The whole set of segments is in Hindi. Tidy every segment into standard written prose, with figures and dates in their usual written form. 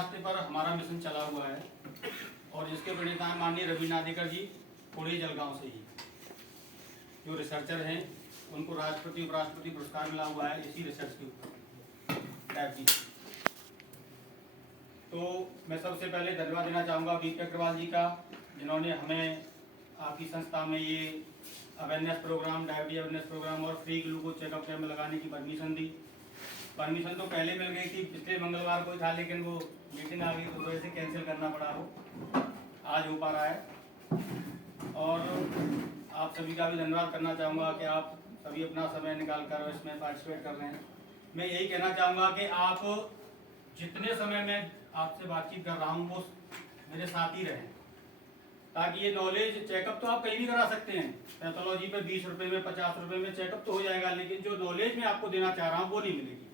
रास्ते पर हमारा मिशन चला हुआ है और जिसके प्रणेता हैं माननीय रवि नादेकर जी, पुणे जलगांव से ही, जो रिसर्चर हैं, उनको राष्ट्रपति उपराष्ट्रपति पुरस्कार मिला हुआ है इसी रिसर्च के ऊपर डायबिटीज। तो मैं सबसे पहले धन्यवाद देना चाहूँगा दीपक अग्रवाल जी का, जिन्होंने हमें आपकी संस्था में ये awareness programme, diabetes awareness programme और फ्री ग्लूकोज चेकअप कैंप लगाने की परमिशन दी। परमिशन तो पहले मिल गई थी, पिछले मंगलवार को था, लेकिन वो मीटिंग आ गई तो वजह से कैंसिल करना पड़ा, वो आज हो पा रहा है। और आप सभी का भी धन्यवाद करना चाहूँगा कि आप सभी अपना समय निकाल कर इसमें पार्टिसिपेट कर रहे हैं। मैं यही कहना चाहूँगा कि आप जितने समय में आपसे बातचीत कर रहा हूँ वो मेरे साथ ही रहें, ताकि ये नॉलेज चेकअप तो आप कहीं भी करा सकते हैं, पैथोलॉजी पे 20 रुपये में 50 रुपये में चेकअप तो हो जाएगा, लेकिन जो नॉलेज मैं आपको देना चाह रहा हूँ वो नहीं मिलेगी।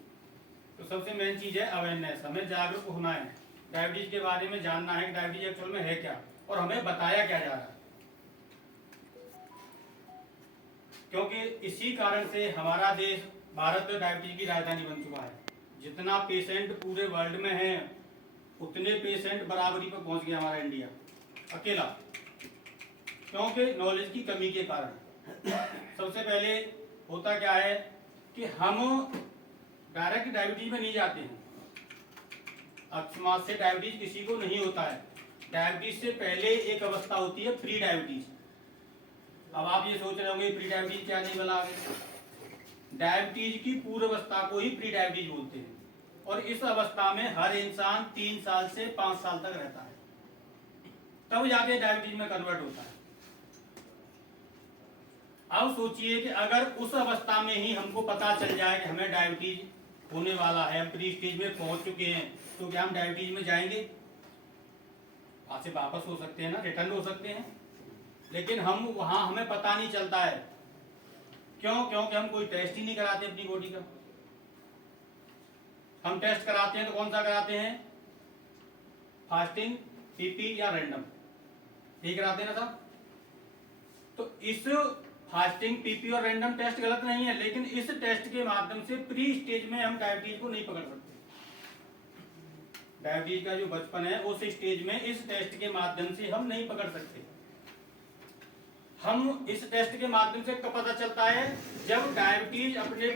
तो सबसे मेन चीज़ है अवेयरनेस, हमें जागरूक होना है, डायबिटीज के बारे में जानना है कि डायबिटीज एक्चुअल में है क्या और हमें बताया क्या जा रहा है, क्योंकि इसी कारण से हमारा देश भारत में डायबिटीज की राजधानी बन चुका है। जितना पेशेंट पूरे वर्ल्ड में है उतने पेशेंट बराबरी पर पहुंच गया हमारा इंडिया अकेला, क्योंकि नॉलेज की कमी के कारण। सबसे पहले होता क्या है कि हम डायरेक्ट डायबिटीज में नहीं जाते हैं, अकस्मात से डायबिटीज किसी को नहीं होता है। डायबिटीज से पहले एक अवस्था होती है प्री डायबिटीज। अब आप ये सोच रहे होंगे प्री डायबिटीज क्या, नहीं बना डायबिटीज की पूर्व अवस्था को ही प्री डायबिटीज बोलते हैं, और इस अवस्था में हर इंसान 3 साल से 5 साल तक रहता है, तब जाके डायबिटीज में कन्वर्ट होता है। अब सोचिए कि अगर उस अवस्था में ही हमको पता चल जाए कि हमें डायबिटीज होने वाला है, हम प्री स्टेज में पहुंच चुके हैं, तो क्या हम डायबिटीज में जाएंगे? वहां से वापस हो सकते हैं ना, रिटर्न हो सकते हैं, लेकिन हम वहां हमें पता नहीं चलता है। क्यों? क्योंकि हम कोई टेस्ट ही नहीं कराते अपनी बॉडी का। हम टेस्ट कराते हैं तो कौन सा कराते हैं? फास्टिंग, पीपी या रैंडम, ठीक कराते हैं ना साहब। तो इस फास्टिंग, पीपी और रैंडम टेस्ट गलत नहीं है, लेकिन इस टेस्ट के माध्यम से प्री स्टेज में हम डायबिटीज को नहीं पकड़ सकते। डायबिटीज का जो बचपन है उस स्टेज में इस टेस्ट के माध्यम से हम नहीं पकड़ सकते। हम इस टेस्ट के माध्यम से कब पता चलता है? जब डायबिटीज अपने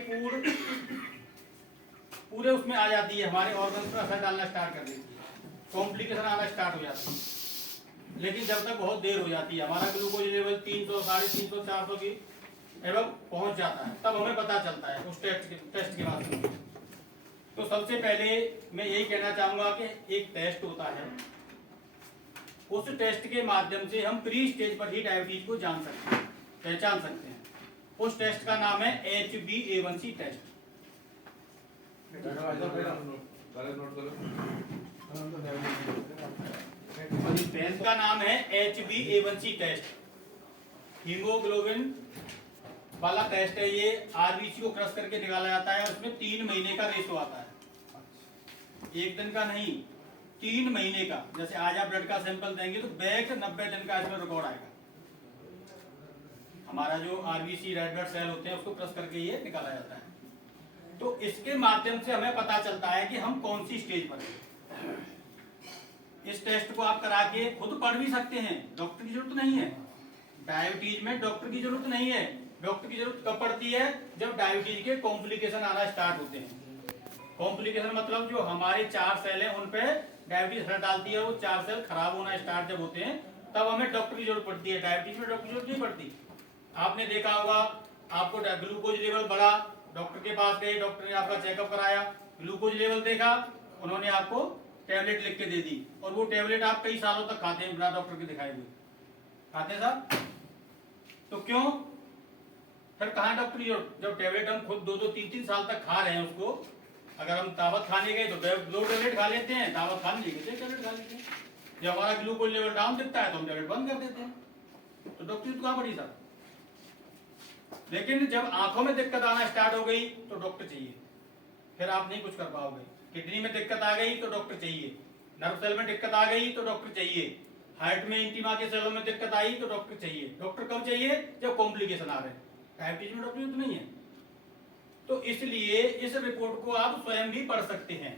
पूरे उसमें आ जाती है, हमारे ऑर्गन पर असर डालना स्टार्ट कर देती है, कॉम्प्लिकेशन आना स्टार्ट हो जाता है। लेकिन जब तक बहुत देर हो जाती है, हमारा ग्लूकोज लेवल 300, 350, 400 की एवं पहुंच जाता है, तब हमें पता चलता है उस टेस्ट के माध्यम से। तो सबसे पहले मैं यही कहना चाहूंगा कि एक टेस्ट होता है, उस टेस्ट के माध्यम से हम प्री स्टेज पर ही डायबिटीज को जान सकते हैं, पहचान सकते हैं। उस टेस्ट का नाम है HbA1c टेस्ट। टेस्ट का नाम है HbA1c टेस्ट, हीमोग्लोबिन वाला टेस्ट है ये। आरबीसी को क्रश करके निकाला जाता है और उसमें 3 महीने का रेशो आता है, एक दिन का नहीं, 3 महीने का। जैसे आज आप ब्लड का सैंपल देंगे तो बैक 90 दिन का इसमें रिकॉर्ड आएगा। हमारा जो आरबीसी रेड ब्लड सेल होते हैं उसको क्रश करके ये निकाला जाता है। तो इसके माध्यम से हमें पता चलता है कि हम कौन सी स्टेज पर हैं। इस टेस्ट को आप करा के खुद पढ़ भी सकते हैं, डॉक्टर की जरूरत नहीं है। डायबिटीज में डॉक्टर की जरूरत नहीं है। डॉक्टर की जरूरत कब पड़ती है? जब डायबिटीज के कॉम्प्लिकेशन आना स्टार्ट होते हैं। कॉम्प्लिकेशन मतलब जो हमारे 4 सेल हैं उन पे डायबिटीज असर डालती है, वो 4 सेल खराब होना स्टार्ट जब होते हैं तब हमें डॉक्टर की जरूरत पड़ती है। डायबिटीज में डॉक्टर की जरूरत नहीं पड़ती। आपने देखा होगा, आपको ग्लूकोज लेवल बढ़ा, डॉक्टर के पास गए, डॉक्टर ने आपका चेकअप कराया, ग्लूकोज लेवल देखा, उन्होंने आपको टैबलेट लिख के दे दी, और वो टैबलेट आप कई सालों तक खाते हैं बिना डॉक्टर के दिखाए हुए। खाते साहब? तो क्यों? फिर कहाँ डॉक्टर की जरूरत? जब टैबलेट हम खुद 2-2, 3-3 साल तक खा रहे हैं उसको। अगर हम दावत खाने गए तो 2 टैबलेट खा लेते हैं, दावत खाने नहीं गए टैबलेट खा लेते हैं। जब हमारा ग्लूकोज लेवल डाउन दिखता है तो हम टैबलेट बंद कर देते हैं। तो डॉक्टर तो कहाँ पड़ी साहब? लेकिन जब आंखों में दिक्कत आना स्टार्ट हो गई तो डॉक्टर चाहिए, फिर आप नहीं कुछ कर पाओगे। किडनी में दिक्कत आ गई तो डॉक्टर चाहिए, नर्व सेल में दिक्कत आ गई तो डॉक्टर चाहिए, हार्ट में इंटीमा के सेलों में दिक्कत आई तो डॉक्टर चाहिए। डॉक्टर कब चाहिए? जब कॉम्प्लिकेशन आ रहे हैं। डायबिटीज में डॉक्टर तो नहीं है। तो इसलिए इस रिपोर्ट को आप स्वयं भी पढ़ सकते हैं।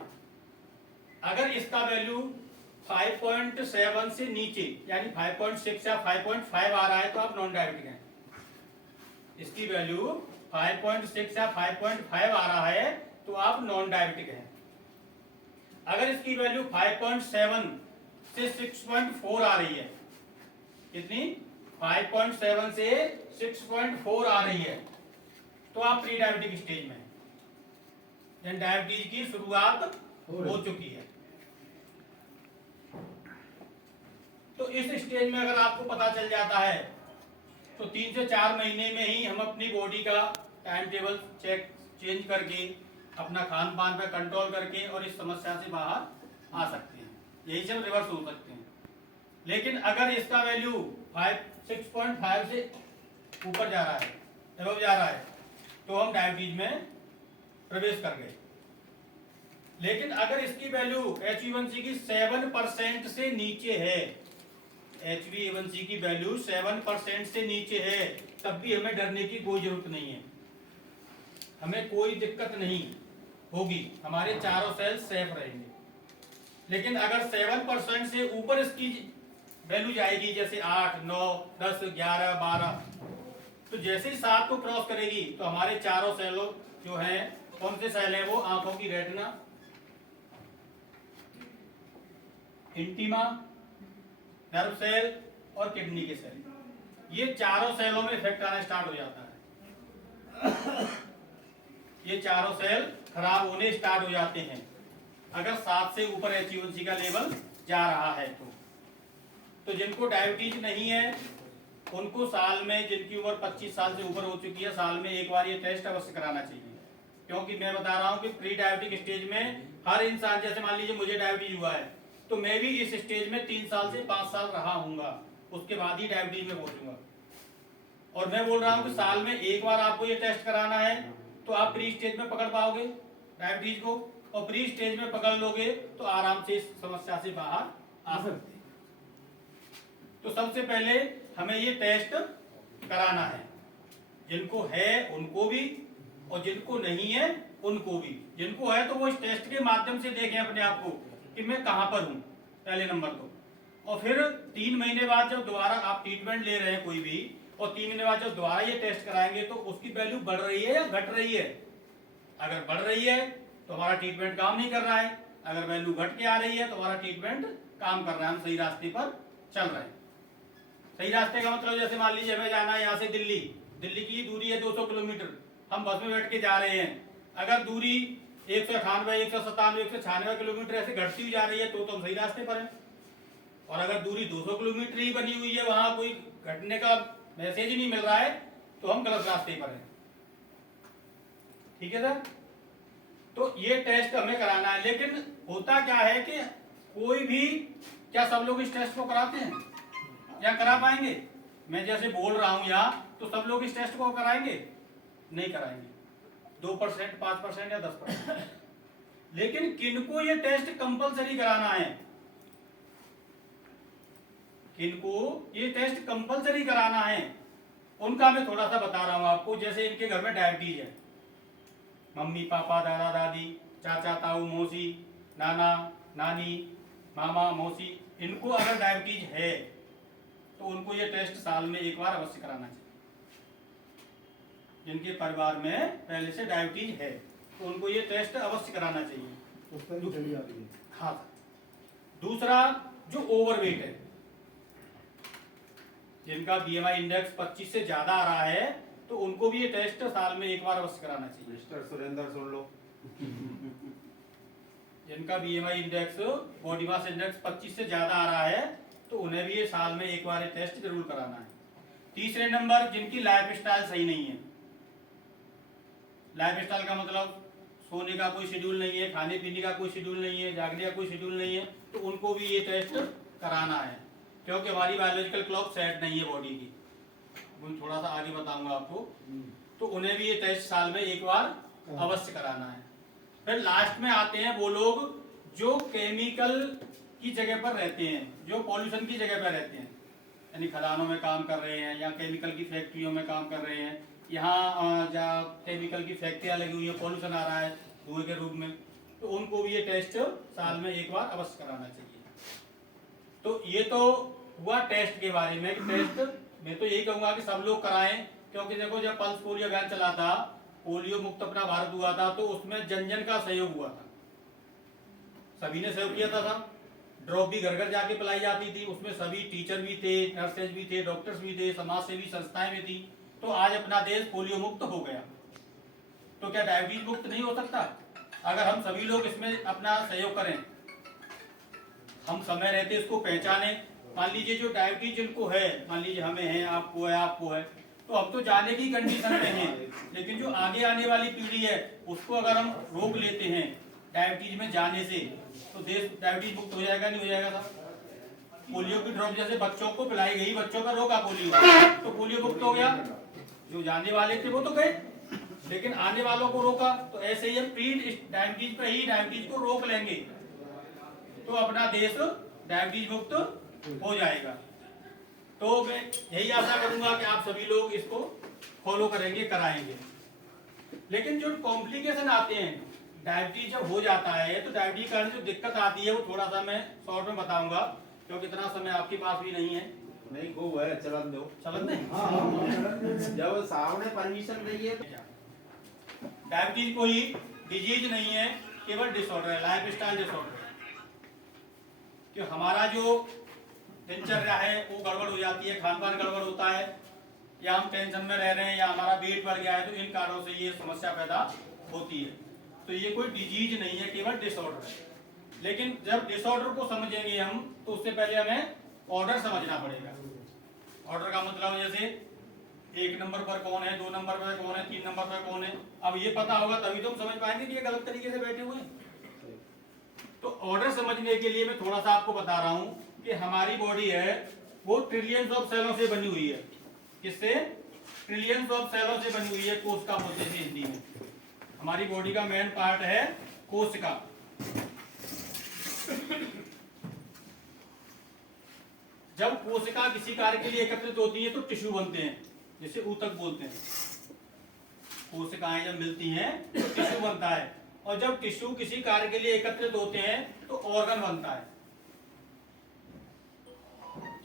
अगर इसका वैल्यू 5.7 से नीचे यानी 5.6 या 5.5 आ रहा है तो आप नॉन डायबिटिक हैं। इसकी वैल्यू 5.6 या 5.5 आ रहा है तो आप नॉन डायबिटिक हैं। अगर इसकी वैल्यू 5.7 से 6.4 आ रही है, कितनी 5.7 से 6.4 आ रही है तो आप प्री डायबिटिक स्टेज में हैं, डायबिटीज की शुरुआत हो चुकी है। तो इस स्टेज में अगर आपको पता चल जाता है तो 3 से 4 महीने में ही हम अपनी बॉडी का टाइम टेबल चेंज करके अपना खान पान पर कंट्रोल करके और इस समस्या से बाहर आ सकते हैं, यही सब रिवर्स हो सकते हैं। लेकिन अगर इसका वैल्यू 6.5 से ऊपर जा रहा है, एबव जा रहा है, तो हम डायबिटीज में प्रवेश कर गए। लेकिन अगर इसकी वैल्यू HbA1c की 7% से नीचे है, HbA1c की वैल्यू 7% से नीचे है, तब भी हमें डरने की कोई जरूरत नहीं है, हमें कोई दिक्कत नहीं होगी, हमारे चारों सेल सेफ रहेंगे। लेकिन अगर 7% से ऊपर इसकी वैल्यू जाएगी, जैसे 8, 9, 10, 11, 12, तो जैसे ही 7 को क्रॉस करेगी तो हमारे चारों सेलों जो हैं, कौन से सेल है वो, आंखों की रेटिना, इंटिमा, नर्व सेल और किडनी के सेल, ये चारों सेलों में इफेक्ट आना स्टार्ट हो जाता है। ये चारों सेल खराब होने स्टार्ट हो जाते हैं अगर 7 से ऊपर HbA1c का लेवल जा रहा है तो जिनको डायबिटीज नहीं है उनको साल में, जिनकी उम्र 25 साल से ऊपर हो चुकी है, साल में एक बार ये टेस्ट अवश्य कराना चाहिए। क्योंकि मैं बता रहा हूँ कि प्री डायबिटिक स्टेज में हर इंसान, जैसे मान लीजिए मुझे डायबिटीज हुआ है तो मैं भी इस स्टेज में 3 साल से 5 साल रहा हूँगा, उसके बाद ही डायबिटीज में पहुंचूंगा। और मैं बोल रहा हूँ कि साल में एक बार आपको ये टेस्ट कराना है तो आप प्री स्टेज में पकड़ पाओगे डायबिटीज को, और प्री स्टेज में पकड़ लोगे तो आराम से इस समस्या से बाहर आ सकते हैं। तो सबसे पहले हमें ये टेस्ट कराना है, जिनको है उनको भी और जिनको नहीं है उनको भी। जिनको है तो वो इस टेस्ट के माध्यम से देखें अपने आप को कि मैं कहां पर हूं, पहले नंबर तो। और फिर 3 महीने बाद जब दोबारा आप ट्रीटमेंट ले रहे हैं कोई भी, और 3 महीने बाद जब दोबारा ये टेस्ट कराएंगे तो उसकी वैल्यू बढ़ रही है या घट रही है। अगर बढ़ रही है तो हमारा ट्रीटमेंट काम नहीं कर रहा है, अगर वैल्यू घट के आ रही है तो हमारा ट्रीटमेंट काम कर रहा है, हम सही रास्ते पर चल रहे हैं। सही रास्ते का मतलब जैसे मान लीजिए हमें जाना है यहाँ से दिल्ली, दिल्ली की दूरी है 200 किलोमीटर, हम बस में बैठ के जा रहे हैं, अगर दूरी 198, 197, 196 किलोमीटर ऐसे घटती हुई जा रही है तो हम सही रास्ते पर हैं। और अगर दूरी 200 किलोमीटर ही बनी हुई है, वहां कोई घटने का मैसेज ही नहीं मिल रहा है तो हम गलत रास्ते पर हैं। ठीक है सर, तो ये टेस्ट हमें कराना है। लेकिन होता क्या है कि कोई भी, क्या सब लोग इस टेस्ट को कराते हैं या करा पाएंगे? मैं जैसे बोल रहा हूं यहाँ, तो सब लोग इस टेस्ट को कराएंगे? नहीं कराएंगे, 2%, 5% या 10%। लेकिन किनको ये टेस्ट कंपलसरी कराना है, किनको ये टेस्ट कंपलसरी कराना है, उनका मैं थोड़ा सा बता रहा हूं आपको। जैसे इनके घर में डायबिटीज है, मम्मी पापा दादा दादी चाचा ताऊ मौसी नाना नानी मामा मौसी, इनको अगर डायबिटीज है तो उनको ये टेस्ट साल में एक बार अवश्य कराना चाहिए। जिनके परिवार में पहले से डायबिटीज है तो उनको ये टेस्ट अवश्य कराना चाहिए। हाँ। दूसरा, जो ओवरवेट है, जिनका BMI इंडेक्स 25 से ज्यादा आ रहा है तो उनको भी ये टेस्ट साल में एक बार अवश्य कराना चाहिए। मिस्टर सुरेंद्र सुन लो। जिनका BMI index, body mass index 25 से ज्यादा आ रहा है तो उन्हें भी ये साल में एक बार ये टेस्ट जरूर कराना है। तीसरे नंबर, जिनकी लाइफ स्टाइल सही नहीं है। लाइफ स्टाइल का मतलब सोने का कोई शेड्यूल नहीं है, खाने पीने का कोई शेड्यूल नहीं है, जागने का कोई शेड्यूल नहीं है, तो उनको भी ये टेस्ट कराना है। क्योंकि हमारी बायोलॉजिकल क्लॉक सेट नहीं है बॉडी की, मैं थोड़ा सा आगे बताऊंगा आपको। तो उन्हें भी ये टेस्ट साल में एक बार अवश्य कराना है। फिर लास्ट में आते हैं वो लोग जो केमिकल की जगह पर रहते हैं, जो पॉल्यूशन की जगह पर रहते हैं, यानी खदानों में काम कर रहे हैं या केमिकल की फैक्ट्रियों में काम कर रहे हैं। यहाँ जहाँ केमिकल की फैक्ट्रियाँ लगी हुई है, पॉल्यूशन आ रहा है धुएं के रूप में, तो उनको भी ये टेस्ट साल में एक बार अवश्य कराना चाहिए। तो ये तो हुआ टेस्ट के बारे में। टेस्ट मैं तो यही कहूंगा कि सब लोग कराएं, क्योंकि देखो जब पल्स पोलियो अभियान चला था, पोलियो मुक्त अपना भारत हुआ था, तो उसमें जन जन का सहयोग हुआ था, सभी ने सहयोग किया था। ड्रॉप भी घर घर जाके पिलाई जाती थी, उसमें सभी टीचर भी थे, नर्सेज भी थे, डॉक्टर्स भी थे, समाज सेवी संस्थाएं भी थी। तो आज अपना देश पोलियो मुक्त हो गया। तो क्या डायबिटीज मुक्त नहीं हो सकता? अगर हम सभी लोग इसमें अपना सहयोग करें, हम समय रहते इसको पहचाने। मान लीजिए जो डायबिटीज जिनको है, मान लीजिए हमें है, आपको है, आपको है, तो अब तो जाने की कंडीशन में है, लेकिन जो आगे आने वाली पीढ़ी है उसको अगर हम रोक लेते हैं डायबिटीज में जाने से, तो देश डायबिटीज मुक्त हो जाएगा, नहीं हो जाएगा साहब? पोलियो की ड्रॉप जैसे बच्चों को पिलाई गई, बच्चों का रोका पोलियो, तो पोलियो मुक्त हो गया। जो जाने वाले थे वो तो गए, लेकिन आने वालों को रोका। तो ऐसे ही हम प्री डायबिटीज पे ही डायबिटीज को रोक लेंगे तो अपना देश डायबिटीज मुक्त हो जाएगा। तो मैं यही आशा करूंगा कि आप सभी लोग इसको फॉलो करेंगे, कराएंगे। लेकिन जो कॉम्प्लिकेशन आते हैं डायबिटीज जब हो जाता है, तो डायबिटीज के कारण जो दिक्कत आती है वो थोड़ा सा मैं शॉर्ट में बताऊंगा, क्योंकि इतना समय आपके पास भी नहीं है। नहीं को है, चलन दो, चलन दे। जब साहब ने परमिशन दी है। डायबिटीज कोई डिजीज नहीं है, केवल डिसऑर्डर है, लाइफ स्टाइल डिसऑर्डर है। कि हमारा जो दिनचर्या है वो गड़बड़ हो जाती है, खान पान गड़बड़ होता है, या हम टेंशन में रह रहे हैं, या हमारा वेट बढ़ गया है, तो इन कारणों से ये समस्या पैदा होती है। तो ये कोई डिजीज नहीं है, केवल डिसऑर्डर है। लेकिन जब डिसऑर्डर को समझेंगे हम, तो उससे पहले हमें ऑर्डर समझना पड़ेगा। ऑर्डर का मतलब जैसे 1 नंबर पर कौन है, 2 नंबर पर कौन है, 3 नंबर पर कौन है। अब ये पता होगा तभी तो हम समझ पाएंगे कि ये गलत तरीके से बैठे हुए हैं। तो ऑर्डर समझने के लिए मैं थोड़ा सा आपको बता रहा हूं कि हमारी बॉडी है वो ट्रिलियंस ऑफ सेलों से बनी हुई है। किससे? ट्रिलियंस ऑफ सेलों से बनी हुई है, कोशिका बोलते हैं हिंदी में। हमारी बॉडी का मेन पार्ट है कोशिका। जब कोशिका किसी कार्य के लिए एकत्रित होती है तो टिश्यू बनते हैं, जिसे ऊतक बोलते हैं। कोशिकाएं जब मिलती हैं तो टिश्यू बनता है, और जब टिश्यू किसी कार्य के लिए एकत्रित होते हैं तो ऑर्गन बनता है।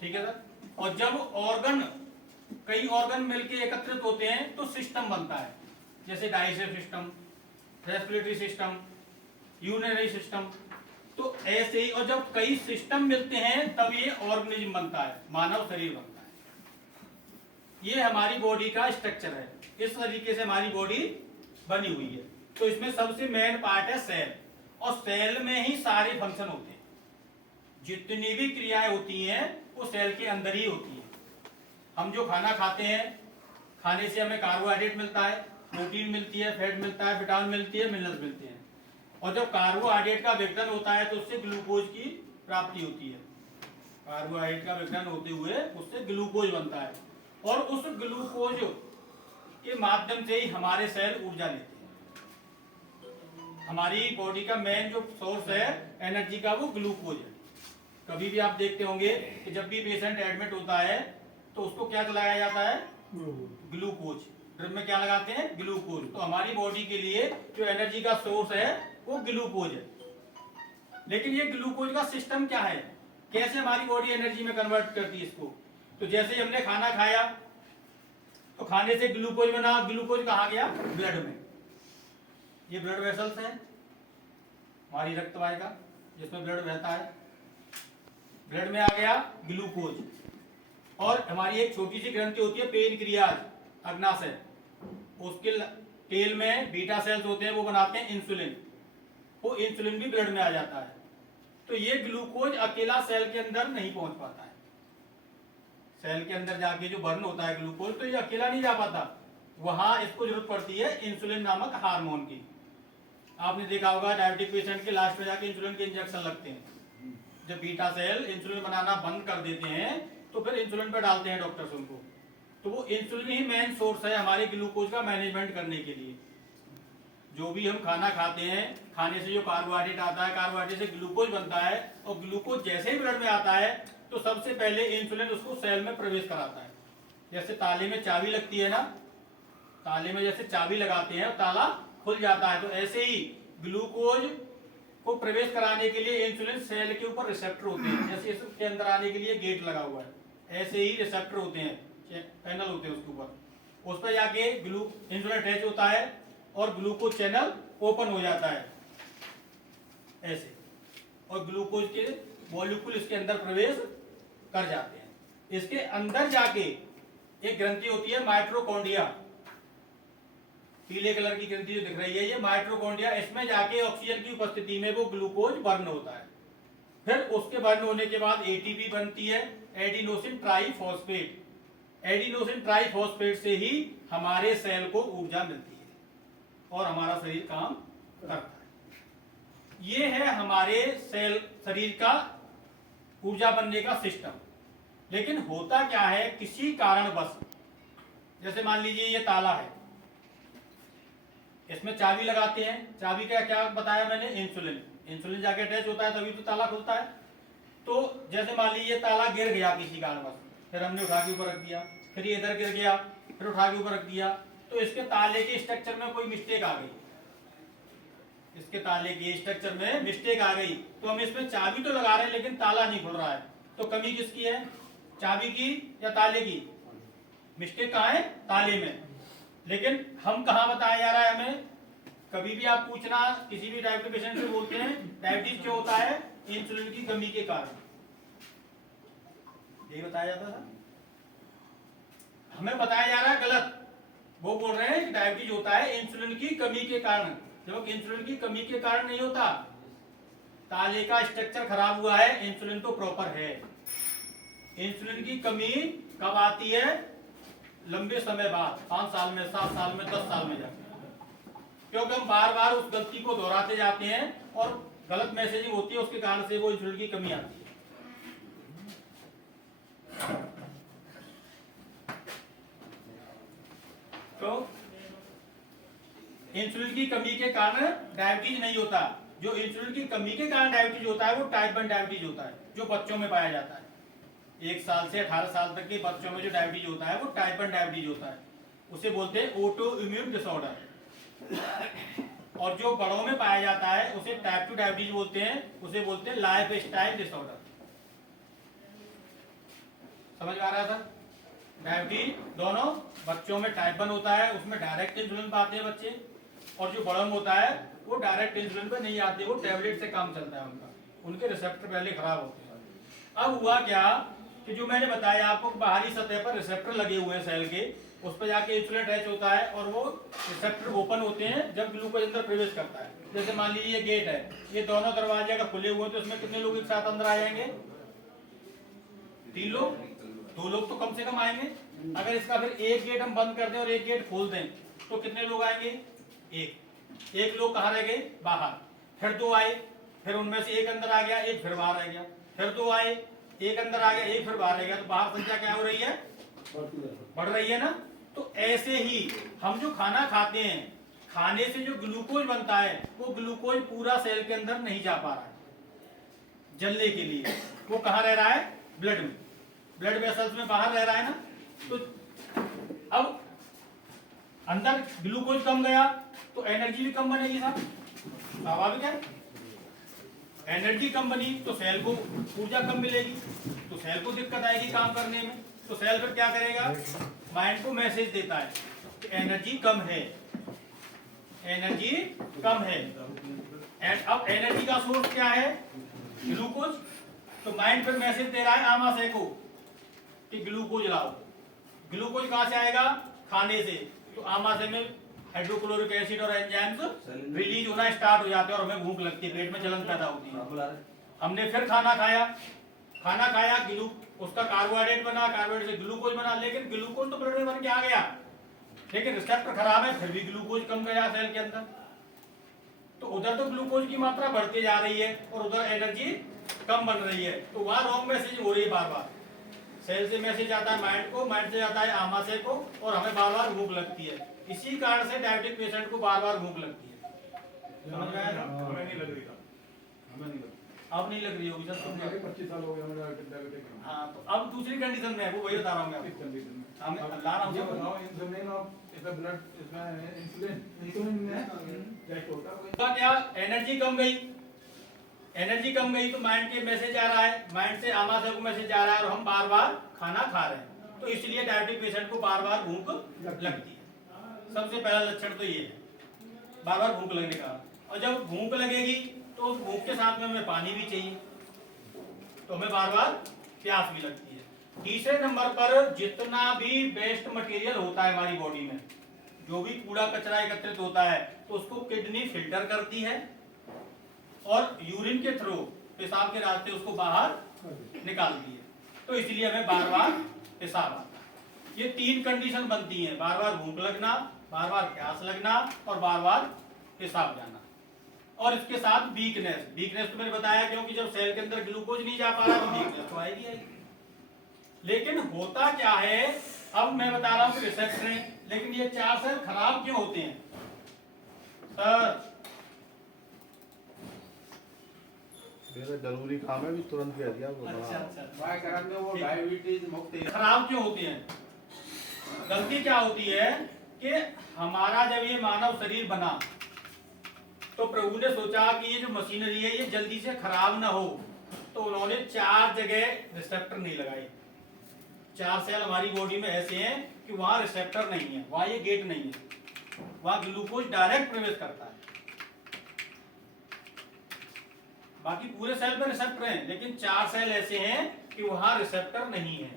ठीक है सर? और जब ऑर्गन, कई ऑर्गन मिलकर एकत्रित होते हैं तो सिस्टम बनता है, जैसे digestive system, respiratory system, urinary system. तो ऐसे ही, और जब कई सिस्टम मिलते हैं तब ये ऑर्गेनिज्म बनता है, मानव शरीर बनता है। ये हमारी बॉडी का स्ट्रक्चर है, इस तरीके से हमारी बॉडी बनी हुई है। तो इसमें सबसे मेन पार्ट है सेल, और सेल में ही सारे फंक्शन होते हैं। जितनी भी क्रियाएं होती हैं वो सेल के अंदर ही होती है। हम जो खाना खाते हैं, खाने से हमें कार्बोहाइड्रेट मिलता है, प्रोटीन मिलती है, फैट मिलता है, विटामिन मिलती है, मिनरल्स मिलते हैं। और जब कार्बोहाइड्रेट का विघटन होता है तो उससे ग्लूकोज की प्राप्ति होती है। कार्बोहाइड्रेट का विघटन होते हुए उससे ग्लूकोज बनता है, और उस ग्लूकोज के माध्यम से ही हमारे सेल ऊर्जा लेते हैं। हमारी बॉडी का मेन जो सोर्स है एनर्जी का, वो ग्लूकोज है। कभी भी आप देखते होंगे कि जब भी पेशेंट एडमिट होता है तो उसको क्या लगाया जाता है? ग्लूकोज। ड्रिप में क्या लगाते हैं? ग्लूकोज। तो हमारी बॉडी के लिए जो एनर्जी का सोर्स है वो ग्लूकोज है। लेकिन ये ग्लूकोज का सिस्टम क्या है, कैसे हमारी बॉडी एनर्जी में कन्वर्ट करती है इसको? तो जैसे ही हमने खाना खाया तो खाने से ग्लूकोज बना, ग्लूकोज कहाँ गया? ब्लड में। ये ब्लड वेसल्स हैं हमारी रक्त वाहिका जिसमें ब्लड बहता है। ब्लड में आ गया ग्लूकोज, और हमारी एक छोटी सी ग्रंथि होती है पेनक्रियाज, अग्नाशय, उसके टेल में बीटा सेल्स होते हैं, वो बनाते हैं इंसुलिन। वो इंसुलिन भी ब्लड में आ जाता है। तो ये ग्लूकोज अकेला सेल के अंदर नहीं पहुंच पाता है। सेल के अंदर जाके जो बर्न होता है ग्लूकोज, तो ये अकेला नहीं जा पाता, वहां इसको जरूरत पड़ती है इंसुलिन नामक हार्मोन की। आपने देखा होगा डायबिटिक पेशेंट के लास्ट में जाके इंसुलिन के इंजेक्शन लगते हैं। जब बीटा सेल इंसुलिन बनाना बंद कर देते हैं तो फिर इंसुलिन पर डालते हैं डॉक्टर्स उनको। तो वो इंसुलिन ही मेन सोर्स है हमारे ग्लूकोज का मैनेजमेंट करने के लिए। जो भी हम खाना खाते हैं, खाने से जो कार्बोहाइड्रेट आता है, कार्बोहाइड्रेट से ग्लूकोज बनता है, और ग्लूकोज जैसे ही ब्लड में आता है तो सबसे पहले इंसुलिन उसको सेल में प्रवेश कराता है। जैसे ताले में चाबी लगती है ना, ताले में जैसे चाबी लगाते हैं ताला खुल जाता है, तो ऐसे ही ग्लूकोज को प्रवेश कराने के लिए इंसुलिन सेल के ऊपर रिसेप्टर होते हैं। जैसे इसके अंदर आने के लिए गेट लगा हुआ है, ऐसे ही रिसेप्टर होते हैं, पैनल होते हैं उसके ऊपर, उस पर जाके इंसुलिन अटैच होता है और ग्लूकोज चैनल ओपन हो जाता है ऐसे, और ग्लूकोज के मॉलिक्यूल इसके अंदर प्रवेश कर जाते हैं। इसके अंदर जाके एक ग्रंथि होती है माइटोकॉन्ड्रिया, पीले कलर की ग्रंथि जो दिख रही है ये माइटोकॉन्ड्रिया, इसमें जाके ऑक्सीजन की उपस्थिति में वो ग्लूकोज बर्न होता है। फिर उसके बर्न होने के बाद एटीपी बनती है, एडिनोसिन ट्राइफॉस्फेट। एडिनोसिन ट्राइफॉस्फेट से ही हमारे सेल को ऊर्जा मिलती है और हमारा शरीर काम करता है। ये है हमारे सेल शरीर का ऊर्जा बनने का सिस्टम। लेकिन होता क्या है, किसी कारणवश, जैसे मान लीजिए ये ताला है, इसमें चाबी लगाते हैं, चाबी का क्या बताया मैंने, इंसुलिन, इंसुलिन जाके अटैच होता है तभी तो ताला खुलता है। तो जैसे मान लीजिए ताला गिर गया किसी कारणवश, फिर हमने उठा के ऊपर रख दिया, फिर ये इधर गिर गया, फिर उठा के ऊपर रख दिया, तो इसके ताले के स्ट्रक्चर में कोई मिस्टेक आ गई, इसके ताले के स्ट्रक्चर में मिस्टेक आ गई, तो हम इसमें चाबी तो लगा रहे हैं लेकिन ताला नहीं खुल रहा है, तो कमी किसकी है, चाबी की या ताले की? मिस्टेक कहाँ है, ताले में। लेकिन हम कहाँ बताया जा रहा है हमें, कभी भी आप पूछना किसी भी डायबिटीज पेशेंट से बोलते हैं डायबिटीज क्यों होता है, इंसुलिन की कमी के कारण, यही बताया जाता था। हमें बताया जा रहा है गलत, वो बोल रहे हैं कि डायबिटीज होता है इंसुलिन की कमी के कारण, जबकि इंसुलिन की कमी के कारण नहीं होता, ताले का स्ट्रक्चर खराब हुआ है, इंसुलिन तो प्रॉपर है। इंसुलिन की कमी कब आती है, लंबे समय बाद, 5 साल में, 7 साल में, 10 साल में जाके, क्योंकि हम बार बार उस गलती को दोहराते जाते हैं और गलत मैसेजिंग होती है, उसके कारण से वो इंसुलिन की कमी आती है। तो इंसुलिन की कमी के कारण डायबिटीज नहीं होता, जो इंसुलिन की कमी के कारण डायबिटीज होता है वो टाइप 1 डायबिटीज होता है, जो बच्चों में पाया जाता है। 1 साल से 18 साल तक के बच्चों में जो डायबिटीज होता है वो टाइप 1 डायबिटीज होता है, उसे बोलते हैं ऑटो इम्यून डिसऑर्डर। और जो बड़ों में पाया जाता है उसे टाइप 2 डायबिटीज बोलते हैं, उसे बोलते हैं लाइफ स्टाइल डिसऑर्डर। समझ में आ रहा था? डायबिटीज दोनों बच्चों में टाइप 1 होता है, उसमें डायरेक्ट इंसुलिन पाते हैं बच्चे, और जो बड़ों में होता है वो डायरेक्ट इंसुलिन पे नहीं आते, वो टैबलेट से काम चलता है उनका, उनके रिसेप्टर पहले खराब होते हैं। अब हुआ क्या कि जो मैंने बताया आपको, बाहरी सतह पर रिसेप्टर लगे हुए हैं सेल के, उस पर जाके इंसुलिन अटैच होता है और वो रिसेप्टर ओपन होते हैं जब ग्लूकोज अंदर प्रवेश करता है। जैसे मान लीजिए ये गेट है, ये दोनों दरवाजे अगर खुले हुए तो इसमें कितने लोग एक साथ अंदर आ जाएंगे, 3 लोग, 2 लोग तो कम से कम आएंगे। अगर इसका फिर एक गेट हम बंद कर दें और एक गेट खोल दें तो कितने लोग आएंगे, एक लोग कहाँ रह गए, बाहर, फिर 2 आए, फिर उनमें से एक अंदर आ गया, एक फिर बाहर रह गया, फिर 2 आए, एक अंदर आ गया, एक फिर बाहर रह गया, तो बाहर संख्या क्या हो रही है, बढ़ रही है ना। तो ऐसे ही हम जो खाना खाते हैं, खाने से जो ग्लूकोज बनता है वो ग्लूकोज पूरा सेल के अंदर नहीं जा पा रहा है जलने के लिए, वो कहाँ रह रहा है, ब्लड में, ब्लड वेसल्स में बाहर रह रहा है ना। तो अब अंदर ग्लूकोज कम गया तो एनर्जी भी कम बनेगी साहब, स्वाभाविक है, एनर्जी कम बनी तो सेल को ऊर्जा कम मिलेगी, तो सेल को दिक्कत आएगी काम करने में। तो सेल फिर क्या करेगा, माइंड को मैसेज देता है कि एनर्जी कम है, एनर्जी कम है। अब एनर्जी का सोर्स क्या है, ग्लूकोज, तो माइंड फिर मैसेज दे रहा है आमाशय को कि ग्लूकोज लाओ। ग्लूकोज कहां से आएगा, खाने से, तो आमाशय में हाइड्रोक्लोरिक एसिड और एंजाइम्स रिलीज होना स्टार्ट हो जाते हैं और हमें भूख लगती है, पेट में जलन पैदा होती है। हमने फिर खाना खाया, उसका कार्बोहाइड्रेट बना, कार्बोहाइड्रेट से ग्लूकोज बना, लेकिन ग्लूकोज तो ब्लड में बन के आ गया, लेकिन रिसेप्टर खराब है, फिर भी ग्लूकोज कम गया सेल के अंदर। तो उधर तो ग्लूकोज की मात्रा बढ़ती जा रही है और उधर एनर्जी कम बन रही है, तो वहां रॉन्ग मैसेज हो रही है बार बार। सेल से मैसेज आता है माइंड को, माइंड से जाता है आमाशय को, और हमें बार बार भूख लगती है। इसी कारण से डायबिटिक पेशेंट को बार बार भूख लगती है। समझ में आया? हमें नहीं लग रही था, हमें नहीं लग, अब नहीं लग रही होगी सर, 25 साल हो गए हमें डायबिटिक। हाँ, तो अब दूसरी कंडीशन में है, वो वही बता रहा हूँ मैं आपको। कंडीशन में हमें ला रहा ये हूँ, बताओ, इंसुलिन और इसका ब्लड, इसमें इंसुलिन में टेस्ट होता है क्या, एनर्जी कम गई, एनर्जी कम गई तो माइंड के मैसेज आ रहा है, माइंड से आमाशय को मैसेज आ रहा है और हम बार बार खाना खा रहे हैं, तो इसलिए डायबिटिक पेशेंट को बार बार भूख लगती है। सबसे पहला लक्षण तो ये है, बार बार भूख लगने का। और जब भूख लगेगी तो उस भूख के साथ में हमें पानी भी चाहिए, तो हमें बार बार प्यास भी लगती है। तीसरे नंबर पर जितना भी वेस्ट मटेरियल होता है हमारी बॉडी में, जो भी कूड़ा कचरा एकत्रित होता है, तो उसको किडनी फिल्टर करती है और यूरिन के थ्रू, पेशाब के रास्ते उसको बाहर निकालती है, तो इसलिए हमें बार बार पेशाब आता है। ये 3 कंडीशन बनती हैं, बार बार भूख लगना, बार बार प्यास लगना और बार बार पेशाब जाना। और इसके साथ वीकनेस, वीकनेस तो मैंने बताया, क्योंकि जब सेल के अंदर ग्लूकोज नहीं जा पा रहा तो वीकनेस तो आएगी आएगी। लेकिन होता क्या है, अब मैं बता रहा हूँ रिसेप्टर है, लेकिन ये 4 सेल खराब क्यों होते हैं सर? जरूरी काम है भी तुरंत कह दिया वो। अच्छा भाई करम में वो डायबिटीज मुक्त है। खराब क्यों होती है? गलती क्या होती है कि हमारा जब ये मानव शरीर बना तो प्रभु ने सोचा कि ये जो मशीनरी है ये जल्दी से खराब ना हो, तो उन्होंने 4 जगह रिसेप्टर नहीं लगाए। 4 सेल हमारी बॉडी में ऐसे हैं कि वहां रिसेप्टर नहीं है, वहां ये गेट नहीं है, वहां ग्लूकोज डायरेक्ट प्रवेश करता है। बाकी पूरे सेल पे रिसेप्टर हैं, लेकिन 4 सेल ऐसे हैं कि वहां रिसेप्टर नहीं है,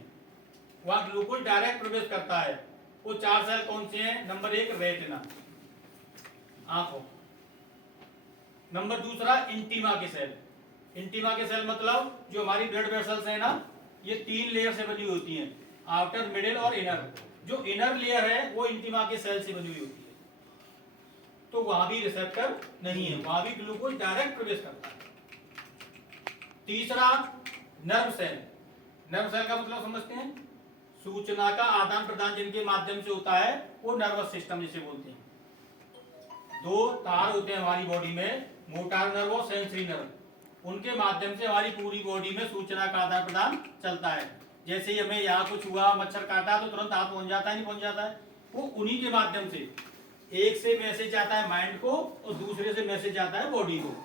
वहां ग्लूकोज डायरेक्ट प्रवेश करता है। वो 4 सेल कौन से हैं? नंबर 1 रेटिना, आंखों। नंबर 2 इंटीमा के सेल। इंटीमा के सेल मतलब जो हमारी ब्लड वेसल्स है ना, ये 3 लेयर से बनी होती हैं, आउटर, मिडिल और इनर। जो इनर लेयर है वो इंटीमा के सेल से बनी हुई होती है, तो वहां भी रिसेप्टर नहीं है, वहां भी ग्लूकोज डायरेक्ट प्रवेश करता है। तीसरा नर्व सेल। नर्व सेल का मतलब समझते हैं? सूचना का आदान प्रदान जिनके माध्यम से होता है वो नर्वस सिस्टम जिसे बोलते हैं। 2 तार होते हैं हमारी बॉडी में, मोटर नर्व और सेंसरी नर्व, उनके माध्यम से हमारी पूरी बॉडी में सूचना का आदान प्रदान चलता है। जैसे ही हमें यहाँ कुछ हुआ, मच्छर काटा, तो तुरंत हाथ पहुंच जाता है, नहीं पहुंच जाता है? वो उन्हीं के माध्यम से, एक से मैसेज आता है माइंड को और दूसरे से मैसेज आता है बॉडी को।